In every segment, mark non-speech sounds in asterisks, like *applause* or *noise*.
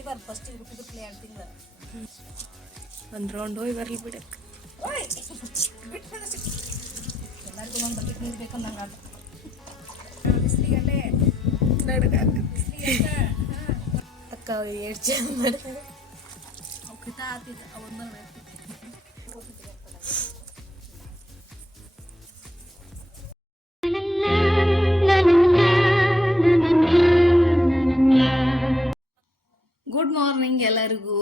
ಬರ್ದು ಫಸ್ಟ್ ಬಿಟ್ಟಿದ್ರಲ್ಲ ಎರಡು ತಿಂಗಳು ಒಂದು ರೌಂಡ್ ಹೋಗಿ ಬರ್ಲಿ ಬಿಡಕ್ಕೆ ಎಲ್ಲರಿಗೂ ಒಂದು ಬಕೆಟ್ ನೀರು ಬೇಕು ನಂಗೆ ಆಟ ಬಿಸಿಲಿಗಲ್ಲೇ. ಅಕ್ಕ ಎಷ್ಟು ಚಂದ ಮಾಡ್ತಾರೆ ಅವ್ಕಿತ ಆತಿದ್ದ ಅವನ್ನ ಎಲ್ಲರಿಗೂ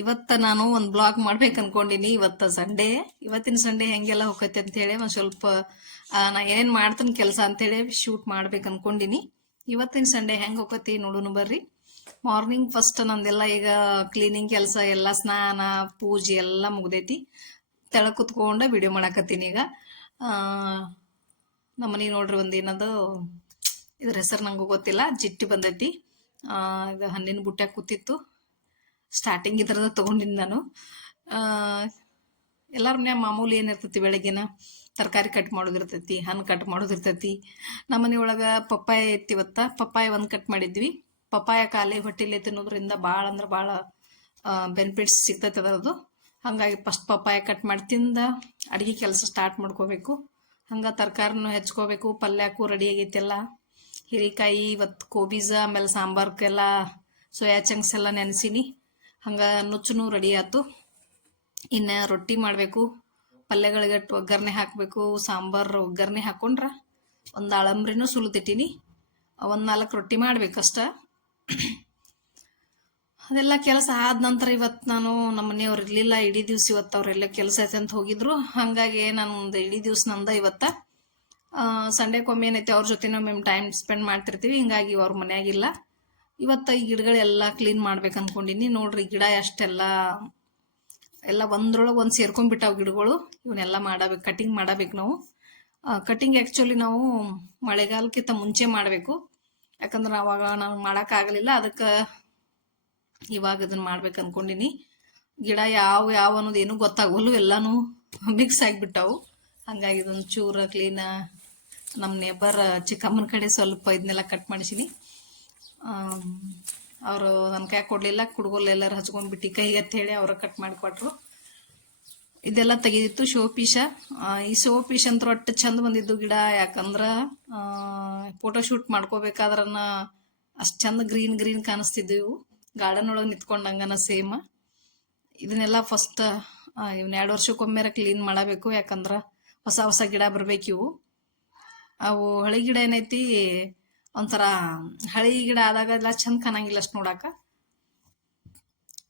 ಇವತ್ತ ನಾನು ಒಂದು ಬ್ಲಾಗ್ ಮಾಡ್ಬೇಕು ಅನ್ಕೊಂಡಿನಿ. ಇವತ್ತ ಸಂಡೇ ಇವತ್ತಿನ ಸಂಡೇ ಹೆಂಗೆಲ್ಲ ಹೋಗತ್ತೆ ಅಂತ ಹೇಳಿ ಒಂದ್ ಸ್ವಲ್ಪ ನಾ ಏನೇನ್ ಮಾಡ್ತೀನಿ ಕೆಲಸ ಅಂತೇಳಿ ಶೂಟ್ ಮಾಡ್ಬೇಕು ಅನ್ಕೊಂಡಿನಿ. ಇವತ್ತಿನ ಸಂಡೇ ಹೆಂಗ್ ಹೋಗತಿ ನೋಡುನು ಬರ್ರಿ. ಮಾರ್ನಿಂಗ್ ಫಸ್ಟ್ ನಂದೆಲ್ಲ ಈಗ ಕ್ಲೀನಿಂಗ್ ಕೆಲಸ, ಎಲ್ಲ ಸ್ನಾನ, ಪೂಜೆ ಎಲ್ಲ ಮುಗ್ದೈತಿ. ತೆಳ ಕುತ್ಕೊಂಡ ವಿಡಿಯೋ ಮಾಡಾಕತ್ತೀನಿ ಈಗ. ನಮ್ಮನಿ ನೋಡ್ರಿ ಒಂದ್ ಏನದು, ಇದ್ರ ಹೆಸರು ನಂಗೂ ಗೊತ್ತಿಲ್ಲ, ಜಿಟ್ಟಿ ಬಂದೈತಿ. ಇದು ಹಣ್ಣಿನ ಬುಟ್ಟ್ಯಾಗ ಕೂತಿತ್ತು. ಸ್ಟಾರ್ಟಿಂಗ್ ಇದ್ರದ ತಗೊಂಡಿನಿ ನಾನು. ಎಲ್ಲರ ಮನ್ಯಾಗ ಮಾಮೂಲಿ ಏನಿರ್ತೈತಿ ಬೆಳಗ್ಗೆನ? ತರಕಾರಿ ಕಟ್ ಮಾಡೋದಿರ್ತೈತಿ ಹಣ್ಣು ಕಟ್ ಮಾಡೋದಿರ್ತೈತಿ ನಮ್ಮ ಮನೆ ಒಳಗೆ ಪಪ್ಪಾಯ ಐತಿ ಇವತ್ತ ಪಪ್ಪಾಯ ಒಂದು ಕಟ್ ಮಾಡಿದ್ವಿ. ಪಪ್ಪಾಯ ಖಾಲಿ ಹೊಟ್ಟೆಲಿ ತಿನ್ನೋದ್ರಿಂದ ಭಾಳ ಅಂದ್ರೆ ಭಾಳ ಬೆನಿಫಿಟ್ಸ್ ಸಿಗ್ತೈತೆ ಅದರದು ಹಂಗಾಗಿ ಫಸ್ಟ್ ಪಪ್ಪಾಯ ಕಟ್ ಮಾಡಿ ತಿಂದ ಅಡುಗೆ ಕೆಲಸ ಸ್ಟಾರ್ಟ್ ಮಾಡ್ಕೋಬೇಕು. ಹಂಗೆ ತರಕಾರಿನೂ ಹೆಚ್ಕೋಬೇಕು ಪಲ್ಯಕ್ಕೂ ರೆಡಿ ಆಗೈತಿ ಎಲ್ಲ. ಹೀರೆಕಾಯಿ, ಇವತ್ತು ಕೋಬೀಜ ಆಮೇಲೆ ಸಾಂಬಾರ್ಕೆಲ್ಲ ಸೋಯಾ ಚಂಕ್ಸ್ ಎಲ್ಲ ನೆನೆಸೀನಿ. ಹಂಗ ನುಚ್ಚುನೂ ರೆಡಿ ಆಯ್ತು. ಇನ್ನು ರೊಟ್ಟಿ ಮಾಡಬೇಕು. ಪಲ್ಯಗಳಿಗೆ ಒಗ್ಗರಣೆ ಹಾಕಬೇಕು. ಸಾಂಬಾರು ಒಗ್ಗರಣೆ ಹಾಕೊಂಡ್ರ ಒಂದು ಅಳಂಬ್ರಿನೂ ಸುಲಿತಿಟ್ಟಿನಿ. ಒಂದು ನಾಲ್ಕು ರೊಟ್ಟಿ ಮಾಡ್ಬೇಕಷ್ಟ ಅದೆಲ್ಲ ಕೆಲಸ ಆದ ನಂತರ ಇವತ್ತು ನಾನು ನಮ್ಮ ಮನೆಯವ್ರು ಇರಲಿಲ್ಲ. ಇಡೀ ದಿವ್ಸ ಇವತ್ತು ಅವರೆಲ್ಲ ಕೆಲಸ ಐತೆ ಅಂತ ಹೋಗಿದ್ರು. ಹಂಗಾಗಿ ನಾನು ಇಡೀ ದಿವ್ಸ ನಂದ ಇವತ್ತ. ಸಂಡೇಕೊಮ್ಮೆ ಏನೈತೆ ಅವ್ರ ಜೊತೆ ನಾವು ಟೈಮ್ ಸ್ಪೆಂಡ್ ಮಾಡ್ತಿರ್ತೀವಿ. ಹಿಂಗಾಗಿ ಅವ್ರ ಮನ್ಯಾಗಿಲ್ಲ ಇವತ್ತ ಈ ಗಿಡಗಳೆಲ್ಲ ಕ್ಲೀನ್ ಮಾಡ್ಬೇಕು ಅನ್ಕೊಂಡಿನಿ. ನೋಡ್ರಿ, ಗಿಡ ಅಷ್ಟೆಲ್ಲ ಎಲ್ಲ ಒಂದ್ರೊಳಗೆ ಒಂದು ಸೇರ್ಕೊಂಡ್ಬಿಟ್ಟಾವ ಗಿಡಗಳು. ಇವನ್ನೆಲ್ಲ ಮಾಡಬೇಕು ಕಟಿಂಗ್ ಮಾಡಬೇಕು ನಾವು. ಕಟಿಂಗ್ ಆ್ಯಕ್ಚುಲಿ ನಾವು ಮಳೆಗಾಲಕ್ಕಿಂತ ಮುಂಚೆ ಮಾಡಬೇಕು. ಯಾಕಂದ್ರೆ ಅವಾಗ ನಾನು ಮಾಡೋಕ್ಕಾಗಲಿಲ್ಲ ಅದಕ್ಕೆ ಇವಾಗ ಇದನ್ನು ಮಾಡ್ಬೇಕು ಅನ್ಕೊಂಡಿನಿ. ಗಿಡ ಯಾವ ಯಾವ ಅನ್ನೋದು ಏನೂ ಗೊತ್ತಾಗವಲ್ಲು ಎಲ್ಲನೂ ಮಿಕ್ಸ್ ಆಗಿಬಿಟ್ಟಾವು. ಹಂಗಾಗಿ ಇದೊಂದು ಚೂರ ಕ್ಲೀನ ನಮ್ಮ ನೇಬರ್ ಚಿಕ್ಕಮ್ಮನ ಕಡೆ ಸ್ವಲ್ಪ ಇದನ್ನೆಲ್ಲ ಕಟ್ ಮಾಡಿಸಿನಿ. ಅವರು ನನ್ನ ಕೈ ಕೊಡಲಿಲ್ಲ, ಕುಡ್ಗೋಲ್ ಎಲ್ಲರೂ ಹಚ್ಕೊಂಡ್ಬಿಟ್ಟು ಕೈಗೆ ಅಂತ ಹೇಳಿ ಅವ್ರ ಕಟ್ ಮಾಡಿಕೊಟ್ರು ಇದೆಲ್ಲ ತೆಗೆದಿತ್ತು ಶೋ ಪೀಶ ಈ ಶೋ ಪೀಶ್ ಅಂತೂ ಒಟ್ಟು ಚಂದ ಬಂದಿದ್ದು ಗಿಡ, ಯಾಕಂದ್ರೆ ಫೋಟೋ ಶೂಟ್ ಮಾಡ್ಕೋಬೇಕಾದ್ರನ ಅಷ್ಟು ಚಂದ ಗ್ರೀನ್ ಗ್ರೀನ್ ಕಾಣಿಸ್ತಿದ್ವು ಇವು. ಗಾರ್ಡನ್ ಒಳಗೆ ನಿಂತ್ಕೊಂಡಂಗನ ಸೇಮ್ ಇದನ್ನೆಲ್ಲ ಫಸ್ಟ್ ಇವ್ನ ಎರಡು ವರ್ಷಕ್ಕೊಮ್ಮೆರ ಕ್ಲೀನ್ ಮಾಡಬೇಕು, ಯಾಕಂದ್ರೆ ಹೊಸ ಹೊಸ ಗಿಡ ಬರ್ಬೇಕು ಇವು ಅವು ಹಳೆ ಗಿಡ ಏನೈತಿ ಒಂಥರ ಹಳಿ ಗಿಡ ಆದಾಗ ಎಲ್ಲ ಚಂದ ಕಾಣಂಗಿಲ್ಲ ಅಷ್ಟು ನೋಡಾಕ.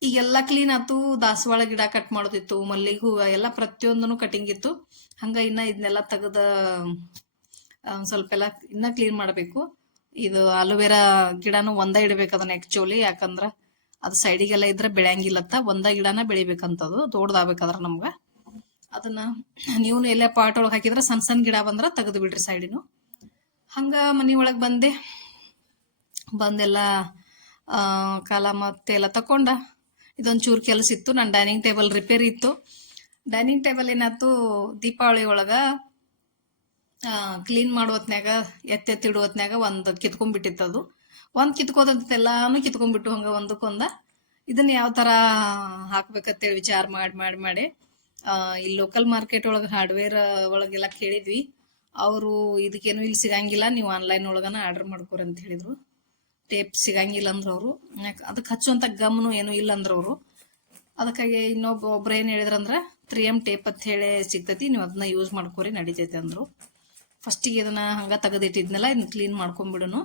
ಈಗೆಲ್ಲ ಕ್ಲೀನ್ ಆತು, ದಾಸವಾಳ ಗಿಡ ಕಟ್ ಮಾಡೋದಿತ್ತು ಮಲ್ಲಿಗೆ ಹೂವ ಎಲ್ಲ ಪ್ರತಿಯೊಂದನು ಕಟಿಂಗ್ ಇತ್ತು. ಹಂಗ ಇನ್ನ ಇದನ್ನೆಲ್ಲ ತೆಗೆದ ಒಂದು ಸ್ವಲ್ಪ ಎಲ್ಲ ಇನ್ನ ಕ್ಲೀನ್ ಮಾಡಬೇಕು. ಇದು ಅಲೋವೆರಾ ಗಿಡನು ಒಂದ ಇಡಬೇಕು ಅದನ್ನ ಆಕ್ಚುಲಿ ಯಾಕಂದ್ರ ಅದು ಸೈಡಿಗೆಲ್ಲ ಇದ್ರೆ ಬೆಳೆಯಂಗಿಲ್ಲತ್ತ, ಒಂದ ಗಿಡನ ಬೆಳಿಬೇಕಂತದು ದೊಡ್ಡದಾಗಬೇಕಾದ್ರ ನಮ್ಗ. ಅದನ್ನ ನೀವು ಎಲ್ಲೇ ಪಾಟ್ ಒಳಗೆ ಹಾಕಿದ್ರೆ ಸಣ್ಣ ಸಣ್ಣ ಗಿಡ ಬಂದ್ರ ತೆಗೆದು ಬಿಡ್ರಿ ಸೈಡಿನು ಹಂಗ ಒಳಗ್ ಬಂದೆ. ಬಂದೆಲ್ಲ ಕಾಲ ಮತ್ತೆ ಎಲ್ಲ ತಕೊಂಡ. ಇದೊಂದು ಚೂರು ಕೆಲಸ ಇತ್ತು. ನನ್ನ ಡೈನಿಂಗ್ ಟೇಬಲ್ ರಿಪೇರಿ ಇತ್ತು. ಡೈನಿಂಗ್ ಟೇಬಲ್ ಏನಾಯ್ತು, ದೀಪಾವಳಿ ಒಳಗ ಕ್ಲೀನ್ ಮಾಡೋ ಹೊತ್ನ್ಯಾಗ ಎತ್ತೆತ್ತಿಡೋ ಹೊತ್ನ್ಯಾಗ ಒಂದು ಕಿತ್ಕೊಂಡ್ಬಿಟ್ಟಿತ್ತು ಅದು. ಒಂದು ಕಿತ್ಕೋದಂತ ಎಲ್ಲಾನು ಕಿತ್ಕೊಂಡ್ಬಿಟ್ಟು ಹಂಗ ಒಂದಕ್ಕೊಂದ ಇದನ್ನ ಯಾವ ತರ ಹಾಕ್ಬೇಕಂತೇಳಿ ವಿಚಾರ ಮಾಡಿ ಮಾಡಿ ಮಾಡಿ ಇಲ್ಲಿ ಲೋಕಲ್ ಮಾರ್ಕೆಟ್ ಒಳಗೆ ಹಾರ್ಡ್ವೇರ್ ಒಳಗೆಲ್ಲ ಕೇಳಿದ್ವಿ. ಅವರು ಇದಕ್ಕೇನು ಇಲ್ಲಿ ಸಿಗಂಗಿಲ್ಲ, ನೀವು ಆನ್ಲೈನ್ ಒಳಗನ ಆರ್ಡರ್ ಮಾಡ್ಕೋರಿ ಅಂತ ಹೇಳಿದ್ರು. ಟೇಪ್ ಸಿಗಂಗಿಲ್ಲ ಅಂದ್ರ ಅವರು. ಅದಕ್ಕೆ ಹಚ್ಚುವಂತ ಗಮ್ನು ಏನು ಇಲ್ಲ ಅಂದ್ರ ಅವರು. ಅದಕ್ಕಾಗಿ ಇನ್ನೊಬ್ಬ, ಒಬ್ರು ಏನ್ ಹೇಳಿದ್ರಂದ್ರ ತ್ರೀ ಎಂ ಟೇಪ್ ಅಂತ ಹೇಳಿ ಸಿಗ್ತೈತಿ, ನೀವು ಅದನ್ನ ಯೂಸ್ ಮಾಡ್ಕೋರಿ, ನಡಿತೈತಿ ಅಂದ್ರು. ಫಸ್ಟಿಗೆ ಇದನ್ನ ಹಂಗ ತೆಗೆದಿಟ್ಟಿದ್ನಲ್ಲ, ಇದನ್ನ ಕ್ಲೀನ್ ಮಾಡ್ಕೊಂಬಿಡೋನು.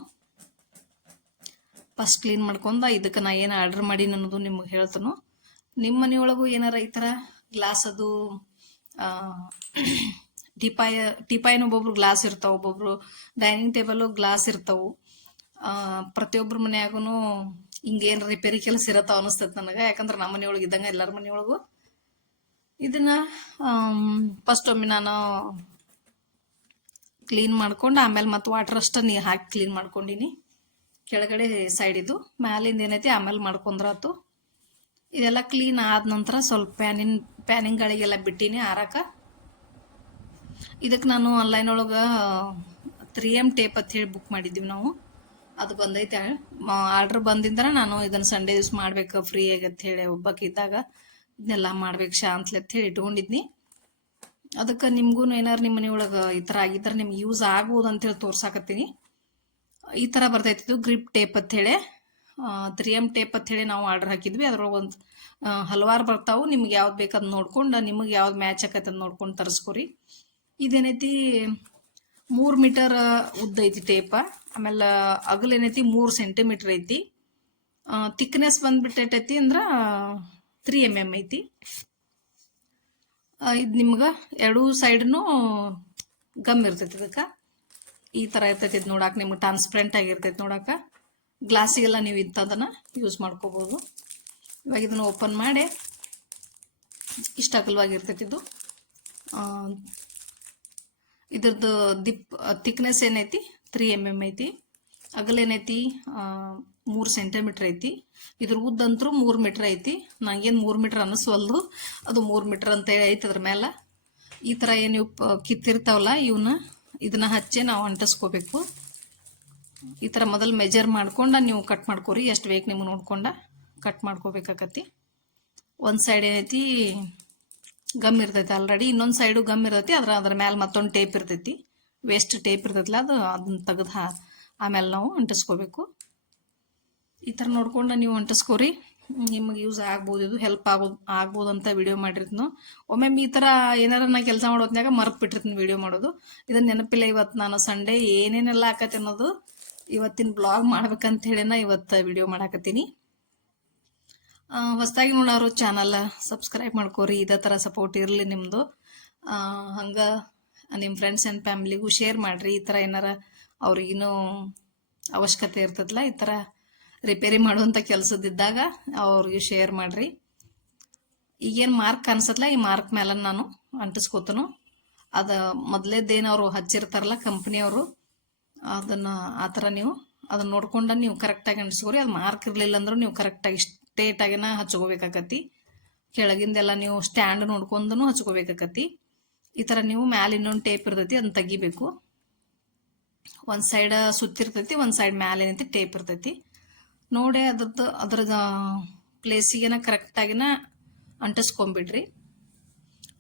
ಫಸ್ಟ್ ಕ್ಲೀನ್ ಮಾಡ್ಕೊಂಡ ಇದಕ್ಕೆ ನಾ ಏನು ಆರ್ಡರ್ ಮಾಡೀನಿ ಅನ್ನೋದು ನಿಮ್ಗೆ ಹೇಳ್ತನು. ನಿಮ್ಮ ಮನೆಯೊಳಗೂ ಏನಾರ ಈ ಥರ ಗ್ಲಾಸ್ ಅದು ಟಿಪಾಯ ಟಿಪಾಯಿನ ಒಬ್ಬೊಬ್ರು ಗ್ಲಾಸ್ ಇರ್ತಾವ, ಒಬ್ಬೊಬ್ರು ಡೈನಿಂಗ್ ಟೇಬಲ್ ಗ್ಲಾಸ್ ಇರ್ತಾವು. ಪ್ರತಿಯೊಬ್ಬರ ಮನೆಯಾಗೂ ಹಿಂಗೇನ್ ರಿಪೇರಿ ಕೆಲಸ ಇರತ್ತಾವ ಅನಿಸ್ತೈತೆ ನನಗೆ. ಯಾಕಂದ್ರೆ ನಮ್ಮ ಮನೆಯೊಳಗೆ ಇದ್ದಂಗೆ ಎಲ್ಲರ ಮನೆಯೊಳಗು. ಇದನ್ನ ಫಸ್ಟ್ ಒಮ್ಮೆ ನಾನು ಕ್ಲೀನ್ ಮಾಡ್ಕೊಂಡು ಆಮೇಲೆ ಮತ್ತೆ ವಾಟರ್ ಅಷ್ಟ ನೀರು ಹಾಕಿ ಕ್ಲೀನ್ ಮಾಡ್ಕೊಂಡಿನಿ. ಕೆಳಗಡೆ ಸೈಡ್ ಇದು. ಮ್ಯಾಲಿಂದ ಏನೈತಿ ಆಮೇಲೆ ಮಾಡ್ಕೊಂಡ್ರಾತು ಇದೆಲ್ಲ ಕ್ಲೀನ್ ಆದ ನಂತರ ಸ್ವಲ್ಪ ಪ್ಯಾನಿನ್ ಪ್ಯಾನಿಂಗ್ಗಳಿಗೆಲ್ಲ ಬಿಟ್ಟಿನಿ ಆರಾಕ. ಇದಕ್ಕೆ ನಾನು ಆನ್ಲೈನ್ ಒಳಗೆ ತ್ರೀ ಎಂ ಟೇಪ್ ಅಂತ ಹೇಳಿ ಬುಕ್ ಮಾಡಿದ್ದೀವಿ ನಾವು. ಅದು ಬಂದೈತೆ. ಆರ್ಡ್ರ್ ಬಂದಿಂದ್ರ ನಾನು ಇದನ್ನ ಸಂಡೇ ದಿವ್ಸ ಮಾಡ್ಬೇಕು ಫ್ರೀ ಆಗತ್ತೆ ಹೇಳಿ ಒಬ್ಬಕ್ಕಿದ್ದಾಗ ಇದನ್ನೆಲ್ಲ ಮಾಡ್ಬೇಕು ಶಾಂತ್ಲೆ ಅಂತ ಹೇಳಿ ಇಟ್ಕೊಂಡಿದ್ನಿ. ಅದಕ್ಕೆ ನಿಮ್ಗೂ ಏನಾರು ನಿಮ್ಮ ಮನೆಯೊಳಗೆ ಈ ಥರ ಆಗಿದ್ರೆ ನಿಮ್ಗೆ ಯೂಸ್ ಆಗ್ಬೋದು ಅಂತೇಳಿ ತೋರ್ಸಾಕತ್ತೀನಿ. ಈ ಥರ ಬರ್ತೈತಿ ಇದು ಗ್ರಿಪ್ ಟೇಪ್ ಅಂತ ಹೇಳಿ. ತ್ರೀ ಎಂ ಟೇಪ್ ಅಂತ ಹೇಳಿ ನಾವು ಆರ್ಡರ್ ಹಾಕಿದ್ವಿ. ಅದ್ರೊಳಗೆ ಒಂದು ಹಲವಾರು ಬರ್ತಾವು. ನಿಮ್ಗೆ ಯಾವ್ದು ಬೇಕಾದ್ ನೋಡ್ಕೊಂಡು, ನಿಮಗೆ ಯಾವ್ದು ಮ್ಯಾಚ್ ಆಕೈತೆ ಅಂತ ನೋಡ್ಕೊಂಡು ತರಿಸ್ಕೊರಿ. ಇದೇನೈತಿ, ಮೂರು ಮೀಟರ್ ಉದ್ದ ಐತಿ ಟೇಪ ಆಮೇಲೆ ಅಗಲ ಏನೈತಿ, ಮೂರು ಸೆಂಟಿಮೀಟರ್ ಐತಿ. ತಿಕ್ನೆಸ್ ಬಂದ್ಬಿಟ್ಟೈತಿ ಅಂದ್ರೆ ತ್ರೀ ಎಂ ಎಂ ಐತಿ. ಇದು ನಿಮ್ಗೆ ಎರಡೂ ಸೈಡ್ನು ಗಮ್ ಇರ್ತೈತಿ ಇದಕ್ಕೆ. ಈ ಥರ ಇರ್ತೈತಿ ಇದು ನೋಡಕ್ಕೆ ನಿಮ್ಗೆ ಟ್ರಾನ್ಸ್ಪರೆಂಟ್ ಆಗಿರ್ತೈತಿ ನೋಡಕ್ಕೆ ಗ್ಲಾಸಿಗೆಲ್ಲ ನೀವು ಇಂಥದನ್ನು ಯೂಸ್ ಮಾಡ್ಕೋಬೋದು. ಇವಾಗ ಇದನ್ನು ಓಪನ್ ಮಾಡಿ, ಇಷ್ಟ ಅಗಲವಾಗಿರ್ತೈತಿ ಇದು. ಇದ್ರದ್ದು ದಿಪ್ ತಿಕ್ನೆಸ್ ಏನೈತಿ? ತ್ರೀ ಎಂ ಎಂ ಐತಿ. ಅಗಲ ಏನೈತಿ? ಮೂರು ಸೆಂಟಿಮೀಟ್ರ್ ಐತಿ. ಇದ್ರ ಉದ್ದಂತರೂ ಮೂರು ಮೀಟ್ರ್ ಐತಿ. ನಂಗೇನು ಮೂರು ಮೀಟ್ರ್ ಅನ್ನಿಸ್ವಲ್ದು ಅದು ಮೂರು ಮೀಟ್ರ್ ಅಂತ ಹೇಳಿ ಐತಿ ಅದ್ರ ಮೇಲೆ ಈ ಥರ ಏನು ಕಿತ್ತಿರ್ತಾವಲ್ಲ ಇವನ್ನ ಇದನ್ನ ಹಚ್ಚಿ ನಾವು ಅಂಟಿಸ್ಕೋಬೇಕು. ಈ ಥರ ಮೊದಲು ಮೆಜರ್ ಮಾಡ್ಕೊಂಡು ನೀವು ಕಟ್ ಮಾಡ್ಕೊರಿ. ಎಷ್ಟು ಬೇಕು ನಿಮ್ಗೆ ನೋಡ್ಕೊಂಡು ಕಟ್ ಮಾಡ್ಕೋಬೇಕಾಕತಿ ಒಂದು ಸೈಡ್ ಏನೈತಿ? ಗಮ್ ಇರ್ತೈತಿ ಆಲ್ರೆಡಿ ಇನ್ನೊಂದು ಸೈಡು ಗಮ್ ಇರ್ತೈತಿ. ಅದ್ರ ಅದ್ರ ಮೇಲೆ ಮತ್ತೊಂದು ಟೇಪ್ ಇರ್ತೈತಿ. ವೇಸ್ಟ್ ಟೇಪ್ ಇರ್ತೈತಿಲ್ಲ ಅದು ಅದನ್ನ ತೆಗೆದು ಆಮೇಲೆ ನಾವು ಅಂಟಿಸ್ಕೋಬೇಕು. ಈ ಥರ ನೋಡ್ಕೊಂಡು ನೀವು ಅಂಟಿಸ್ಕೋರಿ. ನಿಮಗೆ ಯೂಸ್ ಆಗ್ಬೋದು, ಇದು ಹೆಲ್ಪ್ ಆಗ್ಬೋದು ಆಗ್ಬೋದು ಅಂತ ವಿಡಿಯೋ ಮಾಡಿರ್ತೀನಿ. ಒಮ್ಮೊಮ್ಮೆ ಈ ಥರ ಏನಾರ ನಾ ಕೆಲಸ ಮಾಡೋದ್ನಾಗ ಮರ್ತು ಬಿಟ್ಟಿರ್ತೀನಿ ವಿಡಿಯೋ ಮಾಡೋದು. ಇದನ್ನ ನೆನಪಿಲ್ಲ ಇವತ್ತು ನಾನು ಸಂಡೇ ಏನೇನೆಲ್ಲ ಆಕತಿ ಅನ್ನೋದು ಇವತ್ತಿನ ಬ್ಲಾಗ್ ಮಾಡ್ಬೇಕಂತ ಹೇಳಿನ ಇವತ್ತು ವಿಡಿಯೋ ಮಾಡಾಕತ್ತೀನಿ. ಹೊಸದಾಗಿ ನೋಡೋರು ಚಾನಲ್ ಸಬ್ಸ್ಕ್ರೈಬ್ ಮಾಡ್ಕೋರಿ, ಇದೇ ಥರ ಸಪೋರ್ಟ್ ಇರಲಿ ನಿಮ್ಮದು ಹಂಗೆ ನಿಮ್ಮ ಫ್ರೆಂಡ್ಸ್ ಆ್ಯಂಡ್ ಫ್ಯಾಮಿಲಿಗೂ ಶೇರ್ ಮಾಡಿರಿ, ಈ ಥರ ಏನಾರ ಅವ್ರಿಗಿನ್ನೂ ಅವಶ್ಯಕತೆ ಇರ್ತದಲ್ಲ ಈ ಥರ ರಿಪೇರಿ ಮಾಡುವಂಥ ಕೆಲಸದಿದ್ದಾಗ ಅವ್ರಿಗೆ ಶೇರ್ ಮಾಡಿರಿ. ಈಗೇನು ಮಾರ್ಕ್ ಕಾಣಿಸತ್ಲ ಈ ಮಾರ್ಕ್ ಮೇಲೆ ನಾನು ಅಂಟಿಸ್ಕೋತನು. ಅದು ಮೊದಲೇದೇನು ಅವರು ಹಚ್ಚಿರ್ತಾರಲ್ಲ ಕಂಪ್ನಿಯವರು ಅದನ್ನು ಆ ಥರ ನೀವು ಅದನ್ನ ನೋಡ್ಕೊಂಡು ನೀವು ಕರೆಕ್ಟಾಗಿ ಅಂಟಿಸ್ಕೋರಿ. ಅದು ಮಾರ್ಕ್ ಇರಲಿಲ್ಲ ಅಂದ್ರೂ ನೀವು ಕರೆಕ್ಟಾಗಿ ಸ್ಟ್ರೇಟಾಗಿನ ಹಚ್ಕೋಬೇಕಾಕತಿ. ಕೆಳಗಿಂದೆಲ್ಲ ನೀವು ಸ್ಟ್ಯಾಂಡ್ ನೋಡ್ಕೊಂಡು ಹಚ್ಕೋಬೇಕಾಕತಿ. ಈ ಥರ ನೀವು ಮ್ಯಾಲ ಇನ್ನೊಂದು ಟೇಪ್ ಇರ್ತೈತಿ ಅದನ್ನ ತೆಗಿಬೇಕು. ಒಂದು ಸೈಡ್ ಸುತ್ತಿರ್ತೈತಿ ಒಂದು ಸೈಡ್ ಮ್ಯಾಲ ಏನೈತಿ ಟೇಪ್ ಇರ್ತೈತಿ. ನೋಡಿ ಅದ್ರದ್ದು, ಅದ್ರದ ಪ್ಲೇಸಿಗೆನ ಕರೆಕ್ಟಾಗಿನ ಅಂಟಿಸ್ಕೊಂಬಿಡ್ರಿ.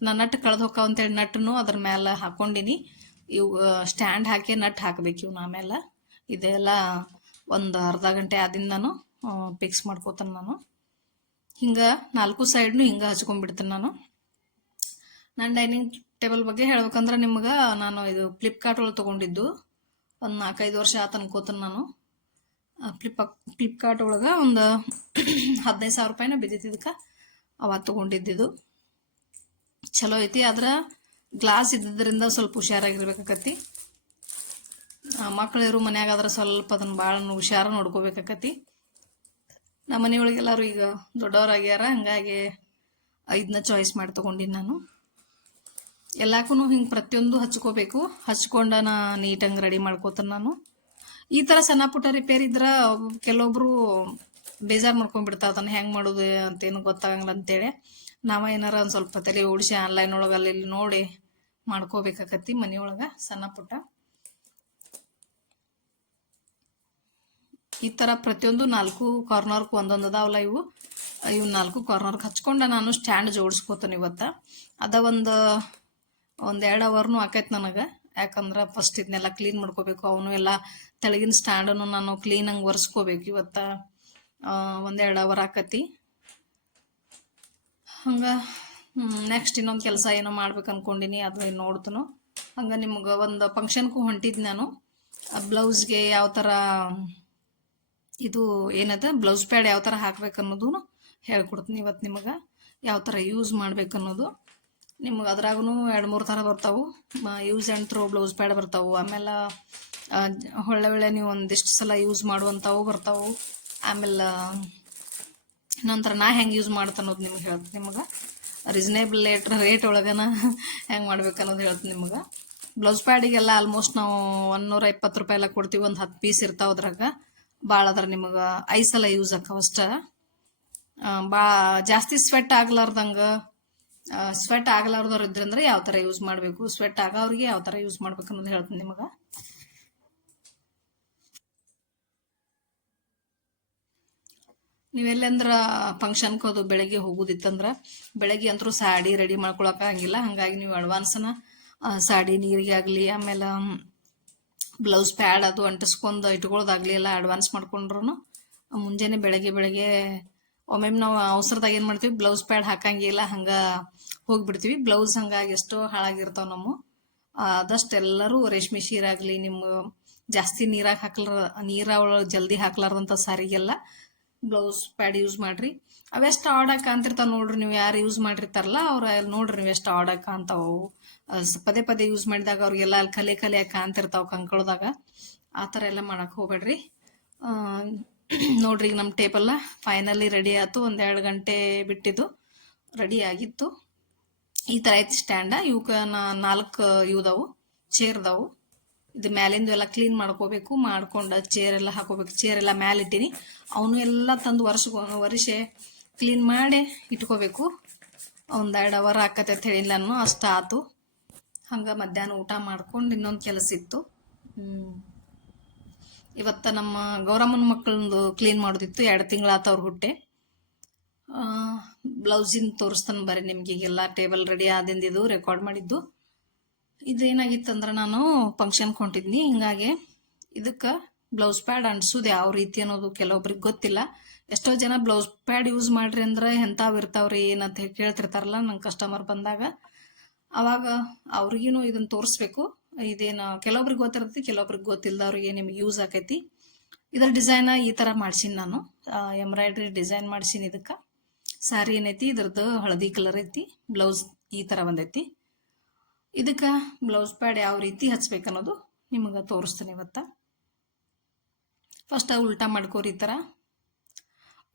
ನಾ ನಟ್ ಕಳೆದು ಹೋಕಾವ ಅಂತೇಳಿ ನಟ್ನು ಅದ್ರ ಮೇಲೆ ಹಾಕೊಂಡಿನಿ. ಇವು ಸ್ಟ್ಯಾಂಡ್ ಹಾಕಿ ನಟ್ ಹಾಕ್ಬೇಕು ಇವ್ನ ಆಮೇಲೆ ಇದೆಲ್ಲ ಒಂದು ಅರ್ಧ ಗಂಟೆ ಆದಿಂದ ನಾನು ಫಿಕ್ಸ್ ಮಾಡ್ಕೋತಾನೆ ನಾನು. ಹಿಂಗೆ ನಾಲ್ಕು ಸೈಡ್ನು ಹಿಂಗೆ ಹಚ್ಕೊಂಡ್ಬಿಡ್ತೀನಿ ನಾನು. ನನ್ನ ಡೈನಿಂಗ್ ಟೇಬಲ್ ಬಗ್ಗೆ ಹೇಳ್ಬೇಕಂದ್ರೆ ನಿಮ್ಗೆ ನಾನು ಇದು ಫ್ಲಿಪ್ಕಾರ್ಟ್ ಒಳಗೆ ತೊಗೊಂಡಿದ್ದು. ಒಂದು ನಾಲ್ಕೈದು ವರ್ಷ ಆತ ಅನ್ಕೋತೀನಿ ನಾನು. ಫ್ಲಿಪ್ ಫ್ಲಿಪ್ಕಾರ್ಟ್ ಒಳಗೆ ಒಂದು ಹದಿನೈದು ಸಾವಿರ ರೂಪಾಯಿನ ಬಿದ್ದಿದ್ದಕ್ಕೆ ಅವಾಗ ತೊಗೊಂಡಿದ್ದಿದ್ದು ಚಲೋ ಐತಿ, ಆದ್ರೆ ಗ್ಲಾಸ್ ಇದ್ದಿದ್ದರಿಂದ ಸ್ವಲ್ಪ ಹುಷಾರಾಗಿರ್ಬೇಕಾಕತಿ. ಮಕ್ಕಳಿರು ಮನ್ಯಾಗ ಆದ್ರೆ ಸ್ವಲ್ಪ ಅದನ್ನ ಭಾಳ ಹುಷಾರು ನೋಡ್ಕೋಬೇಕಾಕತಿ. ನಮ್ಮ ಮನೆಯೊಳಗೆಲ್ಲರೂ ಈಗ ದೊಡ್ಡವರಾಗ್ಯಾರ, ಹಂಗಾಗಿ ಇದನ್ನ ಚಾಯ್ಸ್ ಮಾಡಿ ತೊಗೊಂಡಿನಿ ನಾನು. ಎಲ್ಲಕ್ಕೂ ಹಿಂಗೆ ಪ್ರತಿಯೊಂದು ಹಚ್ಕೋಬೇಕು. ಹಚ್ಕೊಂಡ ನಾ ನೀಟಂಗೆ ರೆಡಿ ಮಾಡ್ಕೋತಾನೆ ನಾನು. ಈ ಥರ ಸಣ್ಣ ಪುಟ್ಟ ರಿಪೇರ್ ಇದ್ರೆ ಕೆಲವೊಬ್ರು ಬೇಜಾರು ಮಾಡ್ಕೊಂಡ್ಬಿಡ್ತಾವ ಅದನ್ನು ಹೆಂಗೆ ಮಾಡೋದು ಅಂತೇನು ಗೊತ್ತಾಗಂಗಿಲ್ಲ ಅಂತೇಳಿ. ನಾವ ಏನಾರ ಒಂದು ಸ್ವಲ್ಪ ತಲೆ ಓಡಿಸಿ ಆನ್ಲೈನ್ ಒಳಗೆ ಅಲ್ಲಿ ನೋಡಿ ಮಾಡ್ಕೋಬೇಕಾಕತ್ತಿ ಮನೆಯೊಳಗೆ ಸಣ್ಣ ಪುಟ್ಟ. ಈ ಥರ ಪ್ರತಿಯೊಂದು ನಾಲ್ಕು ಕಾರ್ನರ್ಗೆ ಒಂದೊಂದು ಅದಾವಲ್ಲ ಇವು. ಇವು ನಾಲ್ಕು ಕಾರ್ನರ್ಗೆ ಹಚ್ಕೊಂಡ ನಾನು ಸ್ಟ್ಯಾಂಡ್ ಜೋಡಿಸ್ಕೋತೇನೆ ಇವತ್ತು. ಅದ ಒಂದು ಒಂದು ಎರಡು ಅವರ್ನು ಆಕೈತೆ ನನಗೆ. ಯಾಕಂದ್ರೆ ಫಸ್ಟ್ ಇದನ್ನೆಲ್ಲ ಕ್ಲೀನ್ ಮಾಡ್ಕೋಬೇಕು. ಅವನು ಎಲ್ಲ ತೆಳಗಿನ ಸ್ಟ್ಯಾಂಡನ್ನು ನಾನು ಕ್ಲೀನಾಗಿ ಒರೆಸ್ಕೋಬೇಕು ಇವತ್ತು. ಒಂದೆರಡು ಅವರ್ ಆಕತಿ. ಹಂಗೆ ನೆಕ್ಸ್ಟ್ ಇನ್ನೊಂದು ಕೆಲಸ ಏನೋ ಮಾಡ್ಬೇಕು ಅನ್ಕೊಂಡಿನಿ. ಅದು ನೋಡ್ತನು. ಹಂಗೆ ನಿಮ್ಗೆ ಒಂದು ಫಂಕ್ಷನ್ಗೂ ಹೊಂಟಿದ್ದು ನಾನು. ಬ್ಲೌಸ್ಗೆ ಯಾವ ಥರ ಇದು ಏನದ ಬ್ಲೌಸ್ ಪ್ಯಾಡ್ ಯಾವ ಥರ ಹಾಕ್ಬೇಕು ಅನ್ನೋದು ಹೇಳ್ಕೊಡ್ತೀನಿ ಇವತ್ತು ನಿಮಗೆ. ಯಾವ ಥರ ಯೂಸ್ ಮಾಡ್ಬೇಕು ಅನ್ನೋದು ನಿಮ್ಗೆ ಅದ್ರಾಗೂ ಎರಡು ಮೂರು ಥರ ಬರ್ತಾವೆ. Use and throw blouse pad ಬರ್ತಾವು. ಆಮೇಲೆ ಒಳ್ಳೆ ಒಳ್ಳೆ ನೀವು ಒಂದಿಷ್ಟು ಸಲ ಯೂಸ್ ಮಾಡುವಂಥವು ಬರ್ತಾವು. ಆಮೇಲೆ, ನಂತರ ನಾ ಹೆಂಗೆ ಯೂಸ್ ಮಾಡ್ತ ಅನ್ನೋದು ನಿಮ್ಗೆ ಹೇಳ್ತೀನಿ ನಿಮಗೆ. ರೀಸನೇಬಲ್ ರೇಟ್ ರೇಟ್ ಒಳಗನ ಹೆಂಗೆ ಮಾಡ್ಬೇಕು ಅನ್ನೋದು ಹೇಳ್ತೀನಿ ನಿಮಗೆ. ಬ್ಲೌಸ್ ಪ್ಯಾಡಿಗೆಲ್ಲ ಆಲ್ಮೋಸ್ಟ್ ನಾವು ಒನ್ನೂರ ಇಪ್ಪತ್ತು ರೂಪಾಯಿ ಎಲ್ಲ ಕೊಡ್ತೀವಿ, ಒಂದು ಹತ್ತು ಪೀಸ್ ಇರ್ತಾವೆ ಅದ್ರಾಗ. ಭಾಳ ಅದ್ರ ನಿಮಗೆ ಐಸಲ ಸಲ ಯೂಸ್ ಆಕಾವ ಅಷ್ಟ. ಭಾಳ ಜಾಸ್ತಿ ಸ್ವೆಟ್ ಆಗ್ಲಾರ್ದಂಗೆ ಸ್ವೆಟ್ ಆಗ್ಲಾರ್ದವ್ರು ಇದ್ರಂದ್ರೆ ಯಾವ ಥರ ಯೂಸ್ ಮಾಡಬೇಕು? ಸ್ವೆಟ್ ಆಗೋರಿಗೆ ಯಾವ ಥರ ಯೂಸ್ ಮಾಡ್ಬೇಕು ಅನ್ನೋದು ಹೇಳ್ತೀನಿ ನಿಮಗೆ. ನೀವೆಲ್ಲಂದ್ರ ಫಂಕ್ಷನ್ಗೆ ಹೋದು, ಬೆಳಗ್ಗೆ ಹೋಗುದಿತ್ತಂದ್ರ, ಬೆಳಗ್ಗೆ ಅಂತರೂ ಸಾಡಿ ರೆಡಿ ಮಾಡ್ಕೊಳಕ ಹಂಗಿಲ್ಲ ಹಂಗಾಗಿ ನೀವು ಅಡ್ವಾನ್ಸ್ನ ಸಾಡಿ ನೀರಿಗೆ ಆಗಲಿ ಆಮೇಲೆ ಬ್ಲೌಸ್ ಪ್ಯಾಡ್ ಅದು ಅಂಟಿಸ್ಕೊಂಡು ಇಟ್ಕೊಳ್ಳೋದಾಗಲಿ ಎಲ್ಲ ಅಡ್ವಾನ್ಸ್ ಮಾಡ್ಕೊಂಡ್ರು ಮುಂಜಾನೆ ಬೆಳಗ್ಗೆ ಬೆಳಗ್ಗೆ ಒಮ್ಮೊಮ್ಮೆ ನಾವು ಅವಸರದಾಗ ಏನು ಮಾಡ್ತೀವಿ, ಬ್ಲೌಸ್ ಪ್ಯಾಡ್ ಹಾಕಂಗಿಲ್ಲ ಹಂಗೆ ಹೋಗ್ಬಿಡ್ತೀವಿ. ಬ್ಲೌಸ್ ಹಂಗಾಗಿ ಎಷ್ಟೋ ಹಾಳಾಗಿರ್ತಾವೆ ನಮ್ಮ. ಎಲ್ಲರೂ ರೇಷ್ಮೆ ಸೀರಾಗಲಿ ನಿಮ್ಮ ಜಾಸ್ತಿ ನೀರಾಗ ಹಾಕ್ಲಾರ ನೀರ ಒಳಗೆ ಜಲ್ದಿ ಹಾಕ್ಲಾರ್ದಂಥ ಸಾರಿಗೆಲ್ಲ ಬ್ಲೌಸ್ ಪ್ಯಾಡ್ ಯೂಸ್ ಮಾಡಿರಿ. ಅವೆಷ್ಟು ಆಡಾಕ ಅಂತಿರ್ತಾವೆ ನೋಡ್ರಿ ನೀವು ಯಾರು ಯೂಸ್ ಮಾಡಿರ್ತಾರಲ್ಲ ಅವ್ರು ನೋಡ್ರಿ ನೀವು ಎಷ್ಟು. ಅಹ್ ಸ- ಪದೇ ಪದೇ ಯೂಸ್ ಮಾಡಿದಾಗ ಅವ್ರಿಗೆಲ್ಲ ಅಲ್ಲಿ ಕಲೆ ಕಲೆ ಕಾಣ್ತಿರ್ತಾವ ಕಂಕಳದಾಗ. ಆ ಥರ ಎಲ್ಲ ಮಾಡೋಕೆ ಹೋಗ್ಬೇಡ್ರಿ. *clears throat* ನೋಡ್ರಿ ಈಗ ನಮ್ಮ ಟೇಬಲ್ಲ ಫೈನಲಿ ರೆಡಿ ಆಯ್ತು. ಒಂದೆರಡು ಗಂಟೆ ಬಿಟ್ಟಿದ್ದು. ರೆಡಿ ಆಗಿತ್ತು. ಈ ಥರ ಐತಿ ಸ್ಟ್ಯಾಂಡ ಇವಕ್ಕೆ ನಾಲ್ಕು ಇವ್ದಾವು. ಚೇರ್ದವು ಇದು ಮ್ಯಾಲಿಂದು ಎಲ್ಲ ಕ್ಲೀನ್ ಮಾಡ್ಕೋಬೇಕು. ಮಾಡ್ಕೊಂಡು ಚೇರ್ ಎಲ್ಲ ಹಾಕೋಬೇಕು. ಚೇರ್ ಎಲ್ಲ ಮ್ಯಾಲೆ ಇಟ್ಟಿನಿ. ಅವನು ಎಲ್ಲ ತಂದು ವರ್ಷ ವರ್ಷೆ ಕ್ಲೀನ್ ಮಾಡಿ ಇಟ್ಕೋಬೇಕು. ಒಂದೆರಡು ಅವರ್ ಆಕತ್ತೆ ಅಂತ ಹೇಳಿಲ್ಲ ನಾನು. ಅಷ್ಟು ಹಂಗೆ ಮಧ್ಯಾಹ್ನ ಊಟ ಮಾಡ್ಕೊಂಡು ಇನ್ನೊಂದು ಕೆಲಸ ಇತ್ತು. ಇವತ್ತ ನಮ್ಮ ಗೌರಮ್ಮನ ಮಕ್ಕಳಂದು ಕ್ಲೀನ್ ಮಾಡೋದಿತ್ತು. ಎರಡು ತಿಂಗಳಾತ ಅವ್ರ ಹುಟ್ಟೆ. ಬ್ಲೌಸಿನ ತೋರಿಸ್ತಾನೆ ಬರ್ರಿ ನಿಮ್ಗೆ ಈಗೆಲ್ಲ ಟೇಬಲ್ ರೆಡಿ ಆದಿಂದಿದ್ದು ರೆಕಾರ್ಡ್ ಮಾಡಿದ್ದು. ಇದೇನಾಗಿತ್ತಂದ್ರೆ ನಾನು ಫಂಕ್ಷನ್ ಹೊಂಟಿದ್ನಿ ಹಿಂಗಾಗಿ ಇದಕ್ಕೆ ಬ್ಲೌಸ್ ಪ್ಯಾಡ್ ಅಂಟಿಸೋದು ಯಾವ ರೀತಿ ಅನ್ನೋದು ಕೆಲವೊಬ್ರಿಗೆ ಗೊತ್ತಿಲ್ಲ. ಎಷ್ಟೋ ಜನ ಬ್ಲೌಸ್ ಪ್ಯಾಡ್ ಯೂಸ್ ಮಾಡ್ರಿ ಅಂದ್ರೆ ಎಂತಾವ್ ಇರ್ತಾವ್ರಿ ಏನಂತ ಹೇಳಿ ಕೇಳ್ತಿರ್ತಾರಲ್ಲ ನಂಗೆ ಕಸ್ಟಮರ್ ಬಂದಾಗ. ಅವಾಗ ಅವ್ರಿಗೂ ಇದನ್ನ ತೋರಿಸ್ಬೇಕು. ಇದೇನು ಕೆಲವೊಬ್ರಿಗೆ ಗೊತ್ತಿರತ್ತೆ, ಕೆಲವೊಬ್ರಿಗೆ ಗೊತ್ತಿಲ್ಲದವ್ರಿಗೆ ನಿಮ್ಗೆ ಯೂಸ್ ಆಕೈತಿ. ಇದರ ಡಿಸೈನ್ ಈ ಥರ ಮಾಡ್ಸೀನಿ ನಾನು. ಎಂಬ್ರಾಯ್ಡ್ರಿ ಡಿಸೈನ್ ಮಾಡ್ಸೀನಿ ಇದಕ್ಕೆ. ಸಾರಿ ಏನೈತಿ, ಇದ್ರದ್ದು ಹಳದಿ ಕಲರ್ ಐತಿ ಬ್ಲೌಸ್ ಈ ಥರ ಬಂದೈತಿ. ಇದಕ್ಕೆ ಬ್ಲೌಸ್ ಪ್ಯಾಡ್ ಯಾವ ರೀತಿ ಹಚ್ಬೇಕು ಅನ್ನೋದು ನಿಮಗೆ ತೋರಿಸ್ತೀನಿ ಇವತ್ತ. ಫಸ್ಟ್ ಉಲ್ಟಾ ಮಾಡ್ಕೋರಿ ಈ ಥರ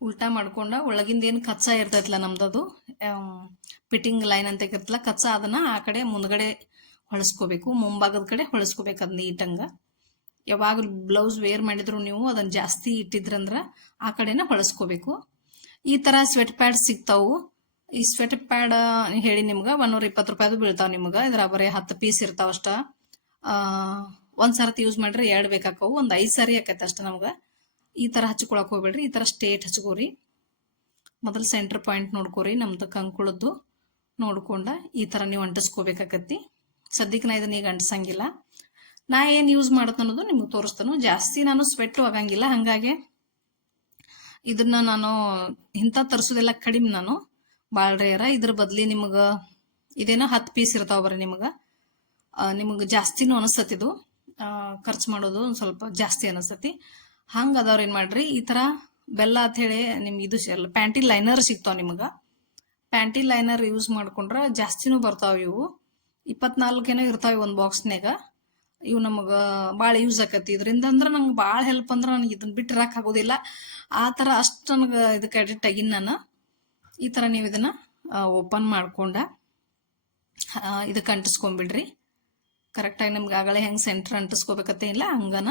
ಉಲ್ಟಾ ಮಾಡ್ಕೊಂಡ ಒಳಗಿಂದ ಏನು ಕಚ್ಚಾ ಇರ್ತೈತಲ್ಲ ನಮ್ದದು ಫಿಟ್ಟಿಂಗ್ ಲೈನ್ ಅಂತ ಇರ್ತಲ್ಲ ಕಚ್ಚಾ ಅದನ್ನ ಆ ಕಡೆ ಮುಂದ್ಗಡೆ ಹೊಳಸ್ಕೋಬೇಕು, ಮುಂಭಾಗದ ಕಡೆ ಹೊಳಸ್ಕೋಬೇಕು ಅದ್ ನೀಟಂಗ. ಯಾವಾಗ ಬ್ಲೌಸ್ ವೇರ್ ಮಾಡಿದ್ರು ನೀವು ಅದನ್ನ ಜಾಸ್ತಿ ಇಟ್ಟಿದ್ರಂದ್ರ ಆ ಕಡೆನ ಹೊಳಸ್ಕೋಬೇಕು. ಈ ತರ ಸ್ವೆಟ್ ಪ್ಯಾಡ್ ಸಿಗ್ತಾವು. ಈ ಸ್ವೆಟ್ ಪ್ಯಾಡ್ ಹೇಳಿ ನಿಮ್ಗೆ ಒಂದೂರ ಇಪ್ಪತ್ತು ರೂಪಾಯಿದು ಬೀಳ್ತಾವ ನಿಮ್ಗೆ. ಇದ್ರ ಬರೀ ಹತ್ತು ಪೀಸ್ ಇರ್ತಾವ ಅಷ್ಟ. ಒಂದ್ ಸರ್ತಿ ಯೂಸ್ ಮಾಡ್ರೆ ಎರಡು ಬೇಕಾಕವು ಒಂದ್ ಐದು ಸಾರಿ ಆಕೈತೆ ಅಷ್ಟ ನಮ್ಗೆ. ಈ ತರ ಹಚ್ಕೊಳಕ್ ಹೋಗ್ಬೇಡ್ರಿ, ಈ ತರ ಸ್ಟೇಟ್ ಹಚ್ಕೋರಿ. ಮೊದಲು ಸೆಂಟರ್ ಪಾಯಿಂಟ್ ನೋಡ್ಕೋರಿ, ನಮ್ದು ಕಂಕುಳದ್ದು. ನೋಡ್ಕೊಂಡ ಈ ತರ ನೀವು ಅಂಟಿಸ್ಕೋಬೇಕಾಗತ್ತಿ. ಸದ್ಯಕ್ಕೆ ನಾ ಇದನ್ನ ಈಗ ಅಂಟಿಸಂಗಿಲ್ಲ. ನಾ ಏನ್ ಯೂಸ್ ಅನ್ನೋದು ನಿಮ್ಗೆ ತೋರಿಸ್ತಾನು. ಜಾಸ್ತಿ ನಾನು ಸ್ವೆಟ್ ಆಗಂಗಿಲ್ಲ ಹಾಗಾಗಿ ಇದನ್ನ ನಾನು ಇಂಥ ತರಿಸೋದೆಲ್ಲ ಕಡಿಮೆ ನಾನು. ಭಾಳ ರೇರ ಇದ್ರ ಬದ್ಲಿ ನಿಮಗ ಇದೇನೋ ಹತ್ತು ಪೀಸ್ ಇರ್ತಾವ ಬರ್ರಿ ನಿಮಗ. ನಿಮಗೆ ಜಾಸ್ತಿನೂ ಅನಿಸ್ತತಿ ಇದು. ಖರ್ಚು ಮಾಡೋದು ಸ್ವಲ್ಪ ಜಾಸ್ತಿ ಅನಿಸ್ತತಿ ಹಂಗ ಅದಾವ್ರ ಏನ್ ಮಾಡ್ರಿ? ಈ ತರ ಬೆಲ್ಲ ಅಂತ ಹೇಳಿ ನಿಮ್ಗೆ ಇದು ಪ್ಯಾಂಟಿ ಲೈನರ್ ಸಿಗ್ತಾವ ನಿಮಗ. ಪ್ಯಾಂಟಿ ಲೈನರ್ ಯೂಸ್ ಮಾಡ್ಕೊಂಡ್ರ ಜಾಸ್ತಿನೂ ಬರ್ತಾವ ಇವು. ಇಪ್ಪತ್ನಾಲ್ಕೇನೋ ಇರ್ತಾವ ಒಂದು ಬಾಕ್ಸ್ನ್ಯಾಗ ಇವು ನಮಗ ಭಾಳ ಯೂಸ್ ಆಕತಿ ಇದರಿಂದ ಅಂದ್ರೆ ನಂಗೆ ಭಾಳ ಹೆಲ್ಪ್ ಅಂದ್ರೆ ನನಗೆ ಇದನ್ನ ಬಿಟ್ಟು ಇರಕ್ ಆಗೋದಿಲ್ಲ. ಆ ಥರ ಅಷ್ಟು ನನಗೆ ಇದಕ್ಕೆ ಅಡಿಕ್ಟ್ ಆಗಿನ ನಾನು. ಈ ಥರ ನೀವು ಇದನ್ನ ಓಪನ್ ಮಾಡ್ಕೊಂಡ ಇದಕ್ಕೆ ಅಂಟಿಸ್ಕೊಂಬಿಡ್ರಿ. ಕರೆಕ್ಟಾಗಿ ನಿಮ್ಗೆ ಆಗಲೇ ಹೆಂಗೆ ಸೆಂಟ್ರ್ ಅಂಟಿಸ್ಕೋಬೇಕತ್ತೆ ಇಲ್ಲ ಹಂಗನ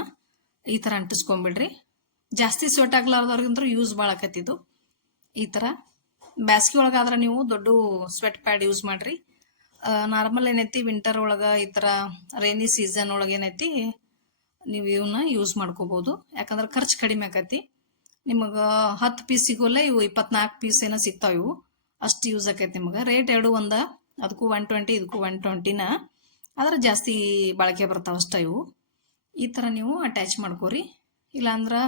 ಈ ಥರ ಅಂಟಿಸ್ಕೊಂಬಿಡ್ರಿ ಜಾಸ್ತಿ ಸ್ವೆಟ್ ಆಗ್ಲಾರ್ದವ್ರಿಗಂದ್ರೂ ಯೂಸ್ ಭಾಳ ಈ ಥರ ಬ್ಯಾಸ್ಗೆ ಒಳಗಾದ್ರೆ ನೀವು ದೊಡ್ಡ ಸ್ವೆಟ್ ಪ್ಯಾಡ್ ಯೂಸ್ ಮಾಡ್ರಿ. ನಾರ್ಮಲ್ ಏನೈತಿ ವಿಂಟರ್ ಒಳಗೆ ಈ ಥರ ರೈನಿ ಸೀಸನ್ ಒಳಗೆ ಏನೈತಿ ನೀವು ಇವನ್ನ ಯೂಸ್ ಮಾಡ್ಕೋಬಹುದು ಯಾಕಂದ್ರೆ ಖರ್ಚು ಕಡಿಮೆ ಆಕತಿ. ನಿಮಗೆ ಹತ್ತು ಪೀಸ್ ಸಿಗೋಲ್ಲ, ಇವು ಇಪ್ಪತ್ನಾಲ್ಕು ಪೀಸ್ ಏನೋ ಸಿಗ್ತಾವ ಇವು. ಅಷ್ಟು ಯೂಸ್ ಆಕೈತಿ ನಿಮಗೆ. ರೇಟ್ ಎರಡು, ಒಂದ ಅದಕ್ಕೂ ಒನ್ ಟ್ವೆಂಟಿ ಇದಕ್ಕೂ ಒನ್ ಟ್ವೆಂಟಿನ ಆದ್ರೆ ಜಾಸ್ತಿ ಬಳಕೆ ಬರ್ತಾವೆ ಅಷ್ಟ ಇವು. ಈ ಥರ ನೀವು ಅಟ್ಯಾಚ್ ಮಾಡ್ಕೋರಿ. ಇಲ್ಲಾಂದ್ರೆ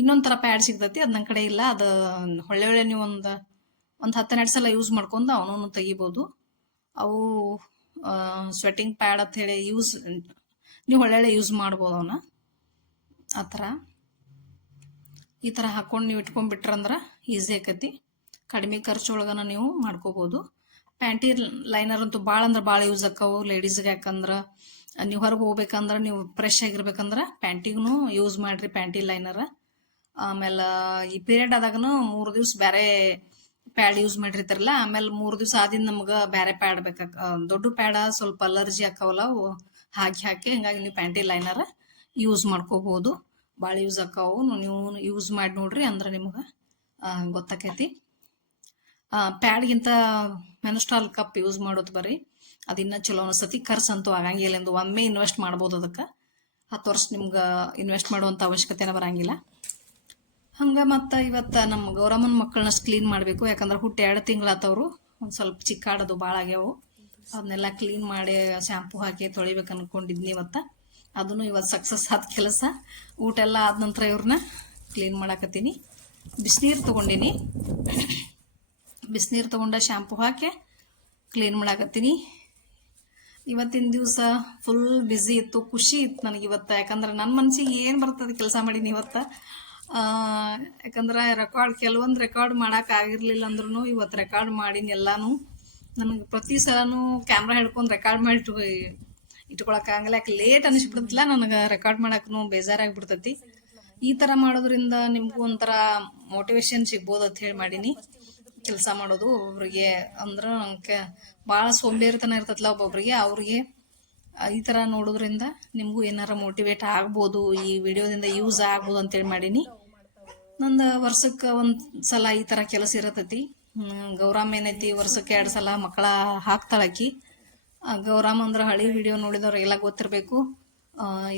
ಇನ್ನೊಂದು ಥರ ಪ್ಯಾಡ್ ಸಿಗ್ತೈತಿ, ಅದು ನನ್ನ ಕಡೆ ಇಲ್ಲ. ಅದು ಒಳ್ಳೆ ಒಳ್ಳೆ ನೀವು ಒಂದು ಒಂದು ಹತ್ತೆರಡು ಸಲ ಯೂಸ್ ಮಾಡ್ಕೊಂಡು ಅವನೂ ತೆಗಿಬೋದು. ಅವು ಸ್ವೆಟ್ಟಿಂಗ್ ಪ್ಯಾಡ್ ಅಂತ ಹೇಳಿ ಯೂಸ್ ನೀವು ಒಳ್ಳೆ ಯೂಸ್ ಮಾಡ್ಬೋದು ಅವನ್ನ ಆ ಥರ ಈ ಥರ ಹಾಕೊಂಡು ನೀವು ಇಟ್ಕೊಂಡ್ಬಿಟ್ರಂದ್ರೆ ಈಸಿ ಆಕತಿ. ಕಡಿಮೆ ಖರ್ಚೊಳಗನ ನೀವು ಮಾಡ್ಕೋಬೋದು. ಪ್ಯಾಂಟಿ ಲೈನರ್ ಅಂತೂ ಭಾಳ ಅಂದ್ರೆ ಭಾಳ ಯೂಸ್ ಆಕ್ಕವು ಲೇಡೀಸ್ಗೆ ಯಾಕಂದ್ರೆ. ನೀವು ಹೊರಗೆ ಹೋಗ್ಬೇಕಂದ್ರೆ ನೀವು ಫ್ರೆಶ್ ಆಗಿರ್ಬೇಕಂದ್ರೆ ಪ್ಯಾಂಟಿಗೂ ಯೂಸ್ ಮಾಡ್ರಿ, ಪ್ಯಾಂಟಿ ಲೈನರ್ ಆಮೇಲೆ ಈ ಪೀರಿಯಡ್ ಆದಾಗನು ಮೂರು ದಿವ್ಸ ಬೇರೆ ಪ್ಯಾಡ್ ಯೂಸ್ ಮಾಡಿರ್ತಾರಲ್ಲ, ಆಮೇಲೆ ಮೂರು ದಿವ್ಸ ಆದಿಂದ ನಮ್ಗೆ ಬೇರೆ ಪ್ಯಾಡ್ ಬೇಕಾಗ ದೊಡ್ಡ ಪ್ಯಾಡ ಸ್ವಲ್ಪ ಅಲರ್ಜಿ ಆಕಾವಲ್ಲ ಅವು, ಹಾಕಿ ಹಾಕಿ ಹಂಗಾಗಿ ನೀವು ಪ್ಯಾಂಟಿ ಲೈನರ್ ಯೂಸ್ ಮಾಡ್ಕೋಬಹುದು ಭಾಳ ಯೂಸ್ ಆಕಾವು ನೀವು ಯೂಸ್ ಮಾಡಿ ನೋಡ್ರಿ ಅಂದ್ರೆ ನಿಮ್ಗೆ ಗೊತ್ತಾಕೈತಿ. ಪ್ಯಾಡ್ಗಿಂತ ಮೆನಸ್ಟ್ರಾಲ್ ಕಪ್ ಯೂಸ್ ಮಾಡೋದು ಬರ್ರಿ. ಅದಿನ್ನ ಚಲೋ ಅನಿಸ್ತತಿ. ಖರ್ಚು ಅಂತೂ ಆಗಂಗಿಲ್ಲ ಎಂದು ಒಮ್ಮೆ ಇನ್ವೆಸ್ಟ್ ಮಾಡ್ಬೋದು ಅದಕ್ಕೆ. ಹತ್ತು ವರ್ಷ ನಿಮ್ಗೆ ಇನ್ವೆಸ್ಟ್ ಮಾಡುವಂಥ ಅವಶ್ಯಕತೆನ ಬರಂಗಿಲ್ಲ. ಹಂಗೆ ಮತ್ತು ಇವತ್ತ ನಮ್ಮ ಗೌರಮ್ಮನ ಮಕ್ಕಳನ್ನ ಕ್ಲೀನ್ ಮಾಡಬೇಕು. ಯಾಕಂದ್ರೆ ಹುಟ್ಟು ಎರಡು ತಿಂಗಳಾತವ್ರು ಒಂದು ಸ್ವಲ್ಪ ಚಿಕ್ಕಾಡೋದು ಭಾಳ ಆಗ್ಯಾವು. ಅದನ್ನೆಲ್ಲ ಕ್ಲೀನ್ ಮಾಡಿ ಶಾಂಪು ಹಾಕಿ ತೊಳಿಬೇಕು ಅನ್ಕೊಂಡಿದ್ನಿ ಇವತ್ತ. ಅದನ್ನು ಇವತ್ತು ಸಕ್ಸಸ್ ಆದ ಕೆಲಸ. ಊಟ ಎಲ್ಲ ಆದ ನಂತರ ಇವ್ರನ್ನ ಕ್ಲೀನ್ ಮಾಡಾಕತ್ತೀನಿ. ಬಿಸಿನೀರು ತೊಗೊಂಡಿನಿ. ಬಿಸಿನೀರು ತೊಗೊಂಡ ಶಾಂಪು ಹಾಕಿ ಕ್ಲೀನ್ ಮಾಡಾಕತ್ತೀನಿ. ಇವತ್ತಿನ ದಿವಸ ಫುಲ್ ಬ್ಯುಸಿ ಇತ್ತು, ಖುಷಿ ಇತ್ತು ನನಗೆ ಇವತ್ತು. ಯಾಕಂದ್ರೆ ನನ್ನ ಮನ್ಸಿಗೆ ಏನು ಬರ್ತದೆ ಕೆಲಸ ಮಾಡೀನಿ ಇವತ್ತು? ಯಾಕಂದ್ರೆ ರೆಕಾರ್ಡ್ ಕೆಲವೊಂದು ರೆಕಾರ್ಡ್ ಮಾಡೋಕೆ ಆಗಿರ್ಲಿಲ್ಲ ಅಂದ್ರೂ ಇವತ್ತು ರೆಕಾರ್ಡ್ ಮಾಡೀನಿ ಎಲ್ಲಾನು. ನನಗೆ ಪ್ರತಿ ಸಲನೂ ಕ್ಯಾಮ್ರಾ ಹಿಡ್ಕೊಂಡು ರೆಕಾರ್ಡ್ ಮಾಡಿ ಇಟ್ಕೊಳಕ್ಕಾಗಲ್ಲ ಯಾಕೆ ಲೇಟ್ ಅನಿಸ್ಬಿಡ್ತಿಲ್ಲ ನನಗೆ ರೆಕಾರ್ಡ್ ಮಾಡೋಕ್ಕೂ ಬೇಜಾರಾಗ್ಬಿಡ್ತತಿ ಈ ಥರ ಮಾಡೋದ್ರಿಂದ ನಿಮಗೂ ಒಂಥರ ಮೋಟಿವೇಶನ್ ಸಿಗ್ಬೋದು ಅಂತ ಹೇಳಿ ಮಾಡೀನಿ. ಕೆಲಸ ಮಾಡೋದು ಒಬ್ಬೊಬ್ರಿಗೆ ಅಂದ್ರೆ ನಂಗೆ ಭಾಳ ಸೋಂಬೇರಿತನ ಇರ್ತೈತಲ್ಲ ಒಬ್ಬೊಬ್ರಿಗೆ. ಅವ್ರಿಗೆ ಈ ಥರ ನೋಡೋದ್ರಿಂದ ನಿಮಗೂ ಏನಾರ ಮೋಟಿವೇಟ್ ಆಗ್ಬೋದು, ಈ ವಿಡಿಯೋದಿಂದ ಯೂಸ್ ಆಗ್ಬೋದು ಅಂತೇಳಿ ಮಾಡೀನಿ. ನಂದು ವರ್ಷಕ್ಕೆ ಒಂದು ಸಲ ಈ ಥರ ಕೆಲಸ ಇರತೈತಿ. ಗೌರಮ್ಮ ಏನೈತಿ ವರ್ಷಕ್ಕೆ ಎರಡು ಸಲ ಮಕ್ಕಳ ಹಾಕ್ತಾಳಕಿ ಗೌರಮ್ಮ ಅಂದ್ರೆ ಹಳಿ ವಿಡಿಯೋ ನೋಡಿದವ್ರಿಗೆಲ್ಲ ಗೊತ್ತಿರಬೇಕು.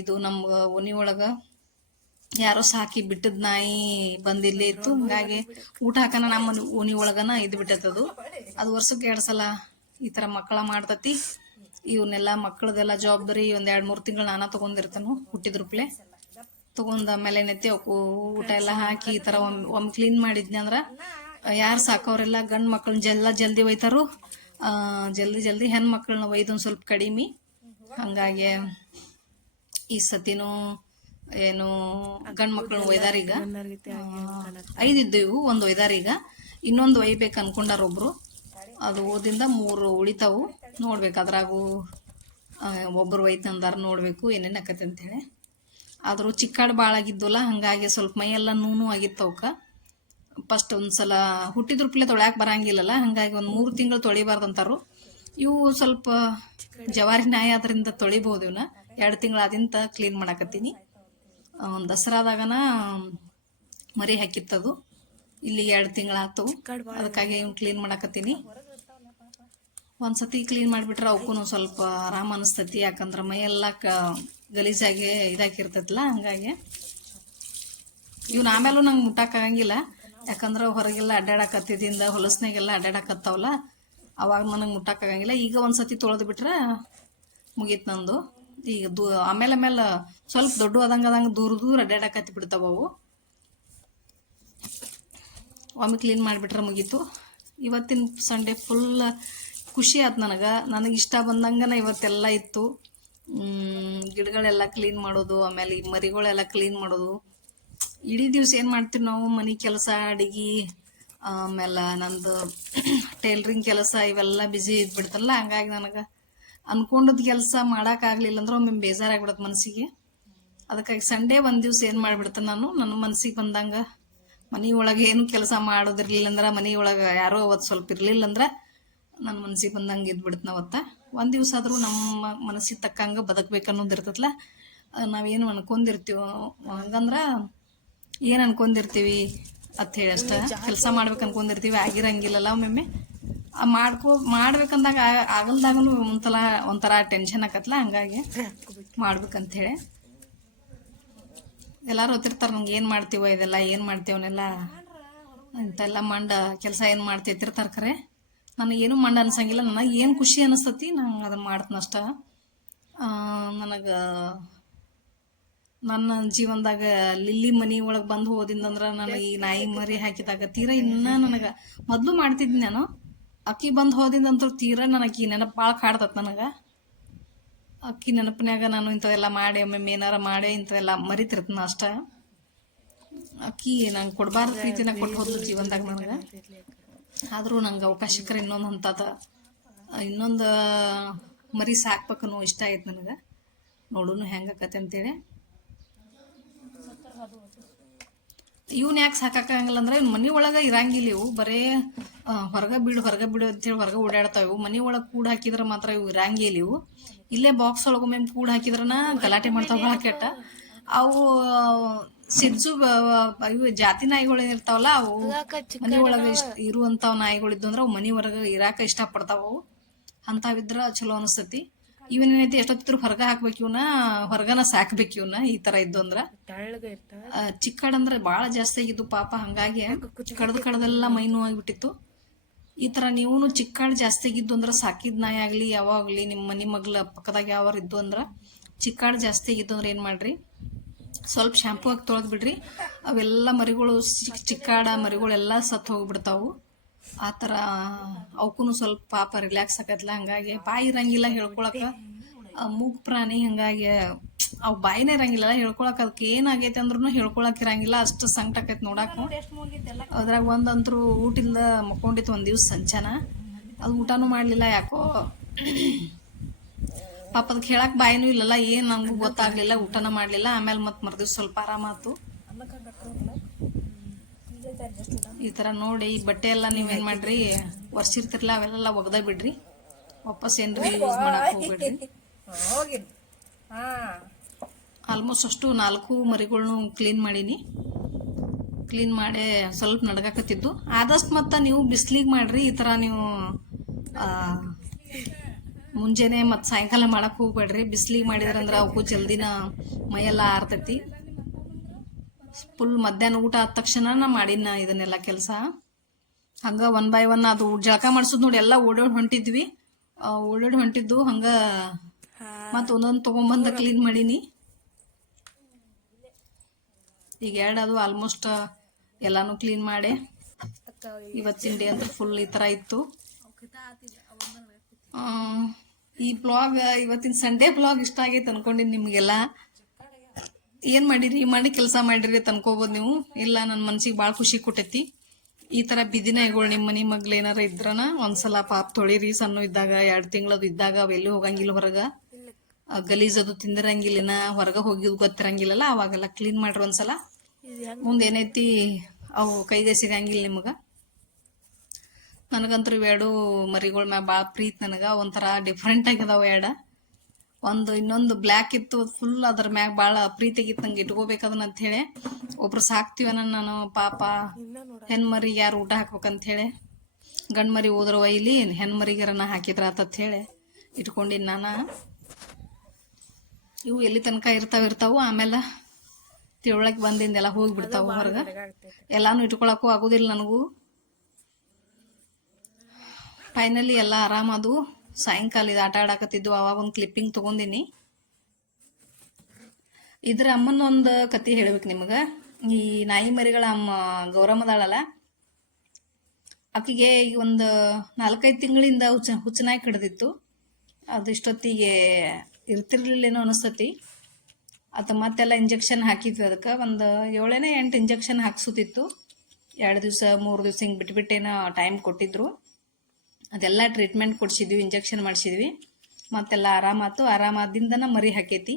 ಇದು ನಮ್ಮ ಒನಿ ಒಳಗೆ ಯಾರೋ ಸಾಕಿ ಬಿಟ್ಟದ ನಾಯಿ ಬಂದಿಲ್ಲೇ ಇತ್ತು. ಹಂಗಾಗಿ ಊಟ ಹಾಕನ ನಮ್ಮ ಓಣಿ ಒಳಗನ ಇದು ಬಿಟ್ಟೈತದು ಅದು. ವರ್ಷಕ್ಕೆ ಎರಡು ಸಲ ಈ ಥರ ಮಕ್ಕಳ ಮಾಡ್ತತಿ. ಇವನ್ನೆಲ್ಲ ಮಕ್ಕಳದೆಲ್ಲ ಜವಾಬ್ದಾರಿ ಒಂದ್ ಎರಡ್ ಮೂರು ತಿಂಗಳು ನಾನ ತಗೊಂಡಿರ್ತಾನು ಹುಟ್ಟಿದ್ರುಪ್ಲೆ ತಗೊಂಡ್ ಆಮೇಲೆ ಏನೈತಿ ಅವಕ್ಕೂ ಊಟ ಎಲ್ಲ ಹಾಕಿ ಈ ತರ ಒಮ್ಮೆ ಕ್ಲೀನ್ ಮಾಡಿದ್ನಿ ಅಂದ್ರ, ಯಾರು ಸಾಕೋರೆಲ್ಲ ಗಂಡ್ ಮಕ್ಕಳನ್ನ ಜಲ್ಲ ಜಲ್ದಿ ಒಯ್ತಾರು. ಆ, ಜಲ್ದಿ ಜಲ್ದಿ ಹೆಣ್ ಮಕ್ಕಳನ್ನ ಒಯ್ದು ಒಂದ್ ಸ್ವಲ್ಪ ಕಡಿಮೆ. ಹಂಗಾಗಿ ಈ ಸತಿನೂ ಏನು ಗಂಡ್ ಮಕ್ಳು ಒಯ್ದಾರೀಗ ಐದಿದ್ದು ಇವು ಒಂದು ಒಯ್ದಾರೀಗ ಇನ್ನೊಂದು ಒಯ್ಬೇಕು ಅನ್ಕೊಂಡಾರ ಒಬ್ರು. ಅದು ಓದಿಂದ ಮೂರು ಉಳಿತಾವು. ನೋಡ್ಬೇಕು ಅದ್ರಾಗೂ ಒಬ್ರು ಒಯ್ತಂದಾರ ನೋಡ್ಬೇಕು ಏನೇನು ಆಕತಿ ಅಂತೇಳಿ. ಆದರೂ ಚಿಕ್ಕಾಡು ಭಾಳ ಆಗಿದ್ವಲ್ಲ ಹಂಗಾಗಿ ಸ್ವಲ್ಪ ಮೈಯೆಲ್ಲ ನೂನು ಆಗಿತ್ತು ಅವಕ್ಕ ಫಸ್ಟ್ ಒಂದ್ಸಲ ರೂಪಲೆ ತೊಳ್ಯಾಕೆ ಬರಂಗಿಲ್ಲಲ್ಲ ಹಂಗಾಗಿ ಒಂದು ಮೂರು ತಿಂಗಳು ತೊಳಿಬಾರ್ದಂತಾರು. ಇವು ಸ್ವಲ್ಪ ಜವಾರಿ ನಾಯಿ ಆದ್ರಿಂದ ತೊಳಿಬಹುದು ಇವನ್ನ ಎರಡು ತಿಂಗಳಾದಿಂತ ಕ್ಲೀನ್ ಮಾಡಾಕತ್ತೀನಿ. ಒಂದು ದಸರಾದಾಗನ ಮರಿ ಹಾಕಿತ್ತದು. ಇಲ್ಲಿ ಎರಡು ಆಯ್ತು ಅದಕ್ಕಾಗಿ ಇವ್ನು ಕ್ಲೀನ್ ಮಾಡಾಕತ್ತೀನಿ. ಒಂದ್ಸತಿ ಕ್ಲೀನ್ ಮಾಡಿಬಿಟ್ರೆ ಅವಕ್ಕೂ ಸ್ವಲ್ಪ ಆರಾಮ ಅನಿಸ್ತೈತಿ. ಯಾಕಂದ್ರೆ ಮೈಯೆಲ್ಲ ಕ, ಗಲೀಜಾಗಿ ಇದಾಕಿರ್ತೈತಲ್ಲ ಹಂಗಾಗಿ. ಇವ್ನ ಆಮೇಲೂ ನಂಗೆ ಮುಟ್ಟಾಕಾಗಂಗಿಲ್ಲ ಯಾಕಂದ್ರೆ ಹೊರಗೆಲ್ಲ ಅಡ್ಡಾಡಕತ್ತಿದ್ದಿಂದ ಹೊಲಸ್ನಾಗೆಲ್ಲ ಅಡ್ಡಾಡಕತ್ತಾವಲ್ಲ ಅವಾಗ ನನಗೆ ಮುಟ್ಟಾಕಾಗಂಗಿಲ್ಲ ಈಗ ಒಂದ್ಸತಿ ತೊಳೆದು ಬಿಟ್ರೆ ಮುಗೀತು ನಂದು. ಈಗ ದೂ, ಆಮೇಲೆ ಆಮೇಲೆ ಸ್ವಲ್ಪ ದೊಡ್ಡ ಅದಂಗೆ ಅದಂಗೆ ದೂರ ದೂರ ಅಡ್ಡಾಡಕತ್ತಿ ಬಿಡ್ತಾವ ಅವು. ಒಮ್ಮೆ ಕ್ಲೀನ್ ಮಾಡಿಬಿಟ್ರೆ ಮುಗೀತು. ಇವತ್ತಿನ ಸಂಡೇ ಫುಲ್ ಖುಷಿ ಆಯ್ತು ನನಗೆ. ನನಗೆ ಇಷ್ಟ ಬಂದಂಗನ ಇವತ್ತೆಲ್ಲ ಇತ್ತು. ಗಿಡಗಳೆಲ್ಲ ಕ್ಲೀನ್ ಮಾಡೋದು, ಆಮೇಲೆ ಈ ಮರಿಗಳೆಲ್ಲ ಕ್ಲೀನ್ ಮಾಡೋದು. ಇಡೀ ದಿವ್ಸ ಏನು ಮಾಡ್ತೀವಿ ನಾವು? ಮನೆ ಕೆಲಸ, ಅಡಿಗೆ, ಆಮೇಲೆ ನಂದು ಟೈಲರಿಂಗ್ ಕೆಲಸ ಇವೆಲ್ಲ ಬ್ಯುಸಿ ಇದ್ಬಿಡ್ತಲ್ಲ, ಹಂಗಾಗಿ ನನಗೆ ಅನ್ಕೊಂಡದ್ ಕೆಲಸ ಮಾಡೋಕ್ಕಾಗಲಿಲ್ಲ ಅಂದ್ರೆ ಒಮ್ಮೆ ಬೇಜಾರಾಗ್ಬಿಡತ್ತೆ ಮನಸ್ಸಿಗೆ ಅದಕ್ಕಾಗಿ ಸಂಡೇ ಒಂದು ದಿವ್ಸ ಏನು ಮಾಡಿಬಿಡ್ತೇನೆ ನಾನು? ನನ್ನ ಮನಸ್ಸಿಗೆ ಬಂದಂಗ ಮನೆ ಒಳಗೆ ಏನು ಕೆಲಸ ಮಾಡೋದಿರ್ಲಿಲ್ಲ ಅಂದ್ರೆ, ಮನೆ ಒಳಗೆ ಯಾರೋ ಅವತ್ತು ಸ್ವಲ್ಪ ಇರ್ಲಿಲ್ಲ ಅಂದ್ರೆ ನನ್ನ ಮನಸ್ಸಿಗೆ ಬಂದಂಗೆ ಇದ್ಬಿಡ್ತು ಅವತ್ತ ಒಂದು ದಿವ್ಸ ಆದರೂ ನಮ್ಮ ಮನಸ್ಸಿಗೆ ತಕ್ಕಂಗೆ ಬದುಕ್ಬೇಕು ಅನ್ನೋದು ಇರ್ತೈತಲ್ಲ ನಾವೇನು ಅನ್ಕೊಂಡಿರ್ತೀವೋ ಹಂಗಂದ್ರೆ ಏನು ಅನ್ಕೊಂಡಿರ್ತೀವಿ ಅಂತ ಹೇಳಿ ಅಷ್ಟೇ. ಕೆಲಸ ಮಾಡ್ಬೇಕು ಅನ್ಕೊಂಡಿರ್ತೀವಿ, ಆಗಿರಂಗಿಲ್ಲಲ್ಲ ಒಮ್ಮೊಮ್ಮೆ. ಮಾಡ್ಕೋ, ಮಾಡ್ಬೇಕಂದಾಗ ಆ- ಆಗಲ್ದಾಗನು ಒಂಥರ ಒಂಥರ ಟೆನ್ಷನ್ ಆಕತ್ಲ ಹಂಗಾಗಿ ಮಾಡ್ಬೇಕಂತ ಹೇಳಿ ಎಲ್ಲಾರು ಹೊತ್ತಿರ್ತಾರೆ ನಂಗೆ ಏನು ಮಾಡ್ತೀವ ಇದೆಲ್ಲ, ಏನು ಮಾಡ್ತೀವನ್ನೆಲ್ಲ ಇಂತೆಲ್ಲ ಮಂಡ, ಕೆಲಸ ಏನು ಕರೆ ಖರೆ. ನನಗೇನು ಮಂಡ ಅನ್ಸಂಗಿಲ್ಲ, ನನಗೆ ಏನು ಖುಷಿ ಅನಿಸ್ತತಿ ನಂಗೆ ಅದನ್ನು ಮಾಡ್ತೀನಷ್ಟ ನನಗೆ ನನ್ನ ಜೀವನದಾಗ ಲಿಲ್ಲಿ ಮನಿ ಒಳಗೆ ಬಂದು ಹೋದಿಂದಂದ್ರೆ ನನಗೆ ಈ ನಾಯಿ ಮರಿ ಹಾಕಿದಾಗ ತೀರಾ ಇನ್ನ ನನಗೆ ಮೊದಲು ಮಾಡ್ತಿದ್ದೆ ನಾನು. ಅಕ್ಕಿ ಬಂದು ಹೋದಿಂದಂತೂ ತೀರಾ ನನಗೆ ನೆನಪು ಭಾಳ ಕಾಡ್ತತ್ ನನಗೆ. ಅಕ್ಕಿ ನೆನಪಿನ್ಯಾಗ ನಾನು ಇಂಥವೆಲ್ಲ ಮಾಡಿ, ಒಮ್ಮೆ ಏನಾರ ಮಾಡಿ ಇಂಥವೆಲ್ಲ ಮರಿತಿರ್ತನ ಅಷ್ಟ. ಅಕ್ಕಿ ನಂಗೆ ಕೊಡಬಾರ್ದು ಪ್ರೀತಿನ ಕೊಟ್ಟು ಹೋದ್ರು ಜೀವನದಾಗ ನನಗೆ. ಆದರೂ ನಂಗೆ ಅವಕಾಶಕ್ಕರ ಇನ್ನೊಂದು ಹಂತದ ಇನ್ನೊಂದು ಮರಿ ಸಾಕ್ಬೇಕನ್ನೋ ಇಷ್ಟ ಆಯ್ತು ನನಗೆ. ನೋಡೂನು ಹೆಂಗಾಕತ್ತೆ ಅಂತೇಳಿ. ಇವನ್ ಯಾಕೆ ಸಾಕಾಗಂಗಿಲ್ಲ ಅಂದ್ರೆ ಇವ್ನ ಮನಿ ಒಳಗ ಇರಂಗಿಲ್ಲ ಇವು. ಬರೇ ಹೊರಗ ಬಿಡು ಹೊರಗ ಬಿಡು ಅಂತೇಳಿ ಹೊರಗ ಓಡಾಡ್ತಾವ ಇವು. ಮನಿ ಒಳಗ ಕೂಡ ಹಾಕಿದ್ರ ಮಾತ್ರ ಇವು ಇರಂಗಿಲ್ಲ ಇವು. ಇಲ್ಲೇ ಬಾಕ್ಸ್ ಒಳಗೊಮ್ಮೆ ಕೂಡ ಕೂಡ್ ಹಾಕಿದ್ರನ ಗಲಾಟೆ ಮಾಡ್ತಾವ ಭಾಳ ಕೆಟ್ಟ. ಅವು ಸಿಡ್ಸು ಇವು ಜಾತಿ ನಾಯಿಗಳು ಇರ್ತಾವಲ್ಲ ಅವು. ಮನಿ ಒಳಗ ಇಷ್ಟ ಇರುವಂತಾವ್ ನಾಯಿಗಳು ಇದ್ದು ಅಂದ್ರೆ ಅವು ಮನಿ ಹೊರಗ ಇರಾಕ ಇಷ್ಟ ಪಡ್ತಾವ ಅವು ಅಂತಾವಿದ್ರ ಚಲೋ ಅನಿಸ್ತತಿ ಇವನೇನೈತಿ ಎಷ್ಟೊತ್ತಿದ್ರು ಹೊರಗ ಹಾಕ್ಬೇಕು ಇವನ್ನ ಹೊರಗನ ಸಾಕ್ಬೇಕು ಇವನ್ನ ಈ ತರ ಇದ್ದು ಅಂದ್ರ. ಚಿಕ್ಕಾಡಂದ್ರೆ ಬಹಳ ಜಾಸ್ತಿ ಆಗಿದ್ದು ಪಾಪ ಹಂಗಾಗಿ ಕಡ್ದು ಕಡ್ದೆಲ್ಲ ಮೈ ನೋವಾಗಿಬಿಟ್ಟಿತ್ತು ಈ ತರ ನೀವು ಚಿಕ್ಕಾಡ್ ಜಾಸ್ತಿ ಆಗಿದ್ದು ಅಂದ್ರೆ ಸಾಕಿದ ನಾಯಿ ಆಗ್ಲಿ ಯಾವಾಗ್ಲಿ ನಿಮ್ಮ ಮನೆ ಮಗ್ಲ ಪಕ್ಕದಾಗ ಯಾವಾರ ಇದ್ದು ಅಂದ್ರ ಚಿಕ್ಕಾಡ್ ಜಾಸ್ತಿ ಆಗಿದ್ದು ಅಂದ್ರೆ ಏನ್ ಮಾಡ್ರಿ? ಸ್ವಲ್ಪ ಶಾಂಪೂ ಹಾಕಿ ತೊಳೆದ್ ಬಿಡ್ರಿ. ಅವೆಲ್ಲ ಮರಿಗಳು ಚಿಕ್- ಚಿಕ್ಕಾಡ ಮರಿಗಳೆಲ್ಲ ಸತ್ತು ಹೋಗ್ಬಿಡ್ತಾವು. ಆ ಥರ ಅವಕ್ಕೂ ಸ್ವಲ್ಪ ಪಾಪ ರಿಲ್ಯಾಕ್ಸ್ ಆಕತ್ಲ ಹಂಗಾಗಿ ಬಾಯಿ ಇರಂಗಿಲ್ಲ ಹೇಳ್ಕೊಳಕ. ಆ ಮೂಗ್ ಪ್ರಾಣಿ ಹಂಗಾಗಿ ಅವ್ ಬಾಯಿನೇ ಇರಂಗಿಲ್ಲ, ಹೇಳ್ಕೊಳಕ್ ಅದಕ್ಕೆ ಏನಾಗೈತೆ ಅಂದ್ರೂ ಹೇಳ್ಕೊಳಕ್ ಇರಂಗಿಲ್ಲ, ಅಷ್ಟು ಸಂಕಟ ಆಕೈತಿ ನೋಡಾಕ. ಅದ್ರಾಗ ಒಂದಂತ್ರು ಊಟಿಂದ ಮಕ್ಕೊಂಡಿತ್ತು ಒಂದ್ ದಿವ್ಸ ಸಂಚಾನ. ಅದು ಊಟನೂ ಮಾಡ್ಲಿಲ್ಲ ಯಾಕೋ. ಪಾಪ ಅದಕ್ಕೆ ಹೇಳಕ್ ಬಾಯಿನೂ ಇಲ್ಲಲ್ಲ, ಏನ್ ನಮಗೂ ಗೊತ್ತಾಗ್ಲಿಲ್ಲ, ಊಟನ ಮಾಡ್ಲಿಲ್ಲ ಆಮೇಲೆ ಮತ್ತೆ ಮರ್ದಿವ್ಸ ಸ್ವಲ್ಪ ಆರಾಮಾತು. ಈ ತರ ನೋಡಿ ಈ ಬಟ್ಟೆ ಎಲ್ಲ ನೀವೇನ್ ಮಾಡ್ರಿ? ಒರ್ಸಿರ್ತಿರ್ಲ, ಅವೆಲ್ಲ ಒಗ್ದ ಬಿಡ್ರಿ. ವಾಪಸ್ ಏನ್ರಿ ಯೂಸ್ ಮಾಡಕ್ ಹೋಗ್ಬಿಡ್ರಿ. ಆಲ್ಮೋಸ್ಟ್ ಅಷ್ಟು ನಾಲ್ಕು ಮರಿಗಳ್ನು ಕ್ಲೀನ್ ಮಾಡೀನಿ. ಕ್ಲೀನ್ ಮಾಡಿ ಸ್ವಲ್ಪ ನಡ್ಗಾಕತ್ತಿದ್ದು. ಆದಷ್ಟು ಮತ್ತ ನೀವು ಬಿಸ್ಲಿಗೆ ಮಾಡ್ರಿ, ಈ ತರ ನೀವು ಮುಂಜಾನೆ ಮತ್ತು ಸಾಯಂಕಾಲ ಮಾಡಕ್ ಹೋಗ್ಬೇಡ್ರಿ. ಬಿಸ್ಲಿಗೆ ಮಾಡಿದ್ರಂದ್ರೆ ಅವಕ್ಕೂ ಜಲ್ದಿನ ಮೈಯೆಲ್ಲ ಆರ್ತೈತಿ. ಫುಲ್ ಮಧ್ಯಾಹ್ನ ಊಟ ಆದ ತಕ್ಷಣ ಮಾಡಿನ ಇದನ್ನೆಲ್ಲ ಕೆಲಸ. ಹಂಗ ಒನ್ ಬೈ ಒನ್ ಅದು ಜಳಕ ಮಾಡಿಸೋದು ನೋಡಿ ಎಲ್ಲ ಓಡೋಡ್ ಹೊಂಟಿದ್ವಿ. ಓಡಾಡಿ ಹೊಂಟಿದ್ದು ಹಂಗ ಮತ್ ಒಂದೊಂದ್ ತಗೊಂಬಂದ ಕ್ಲೀನ್ ಮಾಡೀನಿ. ಈಗ ಎರಡು ಅದು ಆಲ್ಮೋಸ್ಟ್ ಎಲ್ಲಾನು ಕ್ಲೀನ್ ಮಾಡಿ. ಇವತ್ತಿನ ಡೇ ಅಂತ ಫುಲ್ ಈ ತರ ಇತ್ತು. ಈ ಬ್ಲಾಗ್ ಇವತ್ತಿನ ಸಂಡೇ ಬ್ಲಾಗ್ ಇಷ್ಟ ಆಗೈತೆ ಅನ್ಕೊಂಡಿನಿ ನಿಮ್ಗೆಲ್ಲ. ಏನ್ ಮಾಡಿರಿ? ಮಾಡಿ ಕೆಲಸ ಮಾಡಿರಿ ಅನ್ಕೋಬೋದು ನೀವು. ಇಲ್ಲ ನನ್ನ ಮನ್ಸಿಗೆ ಭಾಳ ಖುಷಿ ಕೊಟ್ಟೈತಿ. ಈ ತರ ಬಿದಿನಾಯಿಗಳು ನಿಮ್ಮ ಮನೆ ಮಗ್ಳು ಏನಾರ ಇದ್ರನ ಒಂದ್ಸಲ ಪಾಪ ತೊಳಿರಿ. ಸಣ್ಣ ಇದ್ದಾಗ, ಎರಡು ತಿಂಗಳದು ಇದ್ದಾಗ ಅವೆಲ್ಲೂ ಹೋಗಂಗಿಲ್ಲ ಹೊರಗ. ಗಲೀಜದು ತಿಂದಿರಂಗಿಲ್ಲ ಹೊರಗೆ ಹೋಗಿದ್ ಗೊತ್ತಿರಂಗಿಲ್ಲಲ್ಲ ಅವಾಗೆಲ್ಲ ಕ್ಲೀನ್ ಮಾಡ್ರಿ ಒಂದ್ಸಲ. ಮುಂದೆ ಏನೈತಿ, ಅವು ಕೈಗೆ ಸಿಗಂಗಿಲ್ಲ ನಿಮಗ. ನನಗಂತೂ ಎರಡು ಮರಿಗಳ ಮ್ಯಾಗ ಭಾಳ ಪ್ರೀತಿ ನನಗ. ಒಂಥರ ಡಿಫ್ರೆಂಟ್ ಆಗಿದಾವ ಎರಡ. ಒಂದು ಇನ್ನೊಂದು ಬ್ಲ್ಯಾಕ್ ಇತ್ತು ಫುಲ್ ಅದ್ರ ಮ್ಯಾಗ ಭಾಳ ಪ್ರೀತಿಗಿತ್ತು ನಂಗೆ ಇಟ್ಕೋಬೇಕದನ್ನ ಅಂತ ಹೇಳಿ ಒಬ್ರು ಸಾಕ್ತಿವನ ನಾನು ಪಾಪ. ಹೆಣ್ಮರಿಗೆ ಯಾರು ಊಟ ಹಾಕ್ಬೇಕಂತ ಹೇಳಿ ಗಂಡ್ಮರಿ ಹೋದ್ರ ಒಯ್ಲಿ ಹೆಣ್ಮರಿಗರನ್ನ ಹಾಕಿದ್ರ ಹೇಳಿ ಇಟ್ಕೊಂಡಿನಿ ನಾನು. ಇವು ಎಲ್ಲಿ ತನಕ ಇರ್ತಾವ ಇರ್ತಾವು ಆಮೇಲೆ ತಿಳುವಳಿಕೆ ಬಂದಿಂದ ಎಲ್ಲ ಹೋಗ್ಬಿಡ್ತಾವ ಹೊರಗ. ಎಲ್ಲಾನು ಇಟ್ಕೊಳಕ್ಕೂ ಆಗೋದಿಲ್ಲ ನನಗೂ. ಫೈನಲಿ ಎಲ್ಲ ಆರಾಮದು ಸಾಯಂಕಾಲ ಇದು ಆಟ ಆಡಾಕತ್ತಿದ್ದು ಅವಾಗ ಒಂದು ಕ್ಲಿಪ್ಪಿಂಗ್ ತೊಗೊಂಡಿನಿ. ಇದ್ರ ಅಮ್ಮನೊಂದು ಕತಿ ಹೇಳ್ಬೇಕು ನಿಮಗೆ. ಈ ನಾಯಿ ಮರಿಗಳ ಅಮ್ಮ ಗೌರಮ್ಮದಾಳಲ್ಲ ಆಕಿಗೆ ಈಗ ಒಂದು ನಾಲ್ಕೈದು ತಿಂಗಳಿಂದ ಹುಚ್ಚ ಹುಚ್ಚನಾಗಿ ಕಡ್ದಿತ್ತು. ಅದು ಇಷ್ಟೊತ್ತಿಗೆ ಇರ್ತಿರ್ಲಿಲ್ಲೇನೋ ಅನಿಸ್ತತಿ. ಅದು ಮತ್ತೆಲ್ಲ ಇಂಜೆಕ್ಷನ್ ಹಾಕಿದ್ವಿ ಅದಕ್ಕೆ. ಒಂದು ಏಳೇನೇ ಎಂಟು ಇಂಜೆಕ್ಷನ್ ಹಾಕ್ಸುತ್ತಿತ್ತು ಎರಡು ದಿವಸ, ಮೂರು ದಿವಸ ಹಿಂಗೆ ಬಿಟ್ಬಿಟ್ಟೇನೋ ಟೈಮ್ ಕೊಟ್ಟಿದ್ರು. ಅದೆಲ್ಲ ಟ್ರೀಟ್ಮೆಂಟ್ ಕೊಡಿಸಿದ್ವಿ ಇಂಜೆಕ್ಷನ್ ಮಾಡಿಸಿದ್ವಿ. ಮತ್ತೆಲ್ಲ ಆರಾಮಾತು ಆರಾಮಾದಿಂದನ ಮರಿ ಹಾಕೈತಿ.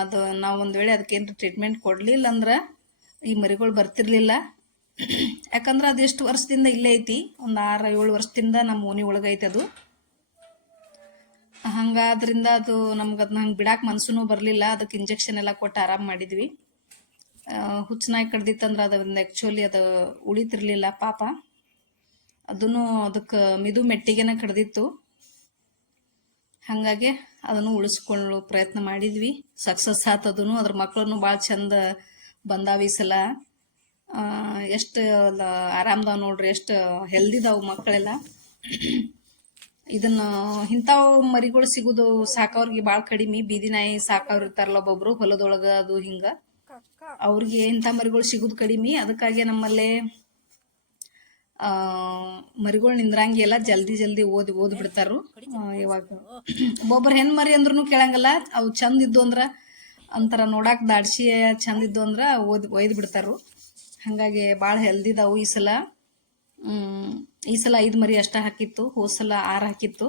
ಅದು ನಾವು ಒಂದು ವೇಳೆ ಅದಕ್ಕೇನು ಟ್ರೀಟ್ಮೆಂಟ್ ಕೊಡಲಿಲ್ಲ ಅಂದ್ರೆ ಈ ಮರಿಗಳು ಬರ್ತಿರ್ಲಿಲ್ಲ. ಯಾಕಂದ್ರೆ ಅದು ಎಷ್ಟು ವರ್ಷದಿಂದ ಇಲ್ಲೇ ಐತಿ. ಒಂದು ಆರು ಏಳು ವರ್ಷದಿಂದ ನಮ್ಮ ಓನಿ ಒಳಗೈತಿ ಅದು. ಹಂಗಾದ್ರಿಂದ ಅದು ನಮ್ಗೆ ಅದನ್ನ ಹಂಗೆ ಬಿಡಾಕ್ ಮನ್ಸುನು ಬರಲಿಲ್ಲ. ಅದಕ್ಕೆ ಇಂಜೆಕ್ಷನ್ ಎಲ್ಲ ಕೊಟ್ಟು ಆರಾಮ್ ಮಾಡಿದ್ವಿ. ಹುಚ್ಚನಾಯಿ ಕಡ್ದಿತ್ತಂದ್ರೆ ಅದರಿಂದ ಆ್ಯಕ್ಚುಲಿ ಅದು ಉಳಿತಿರ್ಲಿಲ್ಲ ಪಾಪ. ಅದನ್ನು ಅದಕ್ಕೆ ಮಿದು ಮೆಟ್ಟಿಗೆನ ಕಡ್ದಿತ್ತು. ಹಾಗಾಗಿ ಅದನ್ನು ಉಳಿಸ್ಕೊಳ್ಳೋ ಪ್ರಯತ್ನ ಮಾಡಿದ್ವಿ. ಸಕ್ಸಸ್ ಆಯ್ತು ಅದನ್ನು ಅದ್ರ ಮಕ್ಕಳನ್ನು ಭಾಳ ಚಂದ ಬಂದಾವ ಈ ಸಲ. ಎಷ್ಟು ಆರಾಮದಾವ ನೋಡ್ರಿ ಎಷ್ಟು ಹೆಲ್ದಿದಾವು ಮಕ್ಕಳೆಲ್ಲ ಇದನ್ನ ಇಂಥವು ಮರಿಗಳು ಸಿಗೋದು ಸಾಕವ್ರಿಗೆ ಭಾಳ ಕಡಿಮೆ. ಬೀದಿ ನಾಯಿ ಸಾಕವ್ರು ಇರ್ತಾರಲ್ಲ ಒಬ್ಬೊಬ್ರು ಹೊಲದೊಳಗ ಅದು ಹಿಂಗ. ಅವ್ರಿಗೆ ಇಂಥ ಮರಿಗಳು ಸಿಗೋದು ಕಡಿಮೆ. ಅದಕ್ಕಾಗಿ ನಮ್ಮಲ್ಲೇ ಮರಿಗಳು ನಿಂದ್ರಂಗಿಲ್ಲ ಜಲ್ದಿ ಜಲ್ದಿ ಓದಿ, ಓದ್ ಬಿಡ್ತಾರು ಇವಾಗ ಒಬ್ಬೊಬ್ರು ಹೆಣ್ ಮರಿ ಅಂದ್ರೂ ಕೇಳಂಗಲ್ಲ, ಅವು ಚಂದ ಇದ್ದು ಅಂದ್ರ ಅಂತರ ನೋಡಾಕ ದಾಡ್ಸಿ ಚಂದ ಇದ್ದು ಅಂದ್ರ ಓದಿ, ಒಯ್ದು ಬಿಡ್ತಾರು ಹಂಗಾಗಿ ಭಾಳ ಹೆಲ್ದಿದಾವು ಈ ಸಲ. ಈ ಸಲ ಐದು ಮರಿ ಅಷ್ಟ ಹಾಕಿತ್ತು, ಹೋದ್ ಸಲ ಆರು ಹಾಕಿತ್ತು.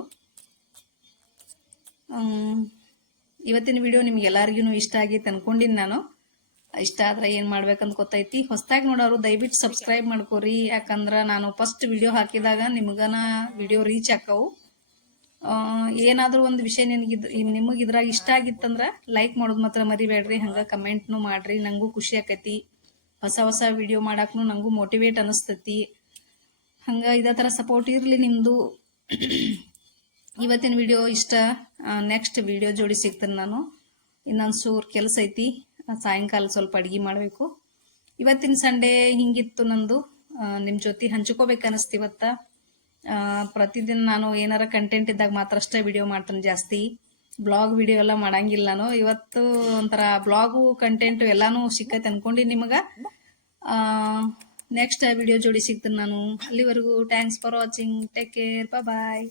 ಇವತ್ತಿನ ವಿಡಿಯೋ ನಿಮ್ಗೆ ಎಲ್ಲರಿಗೂ ಇಷ್ಟ ಆಗಿತ್ತು ಅನ್ಕೊಂಡಿನಿ ನಾನು. ಇಷ್ಟ ಆದ್ರೆ ಏನ್ ಮಾಡ್ಬೇಕಂತ ಗೊತ್ತೈತಿ. ಹೊಸದಾಗಿ ನೋಡೋರು ದಯವಿಟ್ಟು ಸಬ್ಸ್ಕ್ರೈಬ್ ಮಾಡ್ಕೋರಿ. ಯಾಕಂದ್ರ ನಾನು ಫಸ್ಟ್ ವಿಡಿಯೋ ಹಾಕಿದಾಗ ನಿಮ್ಗನ ವಿಡಿಯೋ ರೀಚ್ ಹಾಕವು ಏನಾದ್ರೂ ಒಂದು ವಿಷಯ ನಿನಗಿದ್, ನಿಮಗೆ ಇದ್ರಾಗ ಇಷ್ಟ ಆಗಿತ್ತಂದ್ರ ಲೈಕ್ ಮಾಡೋದು ಮಾತ್ರ ಮರಿಬೇಡ್ರಿ ಹಂಗ ಕಮೆಂಟ್ನು ಮಾಡ್ರಿ. ನಂಗೂ ಖುಷಿ ಆಕೈತಿ. ಹೊಸ ಹೊಸ ವಿಡಿಯೋ ಮಾಡಾಕ್ನು ನಂಗೂ ಮೋಟಿವೇಟ್ ಅನಿಸ್ತೈತಿ. ಹಂಗ ಇದೇ ಥರ ಸಪೋರ್ಟ್ ಇರಲಿ ನಿಮ್ಮದು ಇವತ್ತಿನ ವಿಡಿಯೋ ಇಷ್ಟ. ನೆಕ್ಸ್ಟ್ ವಿಡಿಯೋ ಜೋಡಿ ಸಿಗ್ತೇನೆ ನಾನು. ಇನ್ನೊಂದು ಸೂರ್ ಕೆಲಸ ಐತಿ. ಸಾಯಂಕಾಲ ಸ್ವಲ್ಪ ಅಡಿಗೆ ಮಾಡಬೇಕು. ಇವತ್ತಿನ ಸಂಡೇ ಹಿಂಗಿತ್ತು ನಂದು. ನಿಮ್ಮ ಜೊತೆ ಹಂಚ್ಕೋಬೇಕನ್ನಿಸ್ತು ಇವತ್ತ. ಪ್ರತಿದಿನ ನಾನು ಏನಾರ ಕಂಟೆಂಟ್ ಇದ್ದಾಗ ಮಾತ್ರ ಅಷ್ಟೇ ವಿಡಿಯೋ ಮಾಡ್ತೇನೆ ಜಾಸ್ತಿ. ಬ್ಲಾಗ್ ವಿಡಿಯೋ ಎಲ್ಲ ಮಾಡಂಗಿಲ್ಲ ನಾನು. ಇವತ್ತು ಒಂಥರ ಬ್ಲಾಗು ಕಂಟೆಂಟ್ ಎಲ್ಲಾನು ಸಿಕ್ಕೈತೆ ಅನ್ಕೊಂಡು ನಿಮಗೆ. ನೆಕ್ಸ್ಟ್ ವಿಡಿಯೋ ಜೋಡಿ ಸಿಗ್ತೀನಿ ನಾನು. ಅಲ್ಲಿವರೆಗೂ thanks for watching take care bye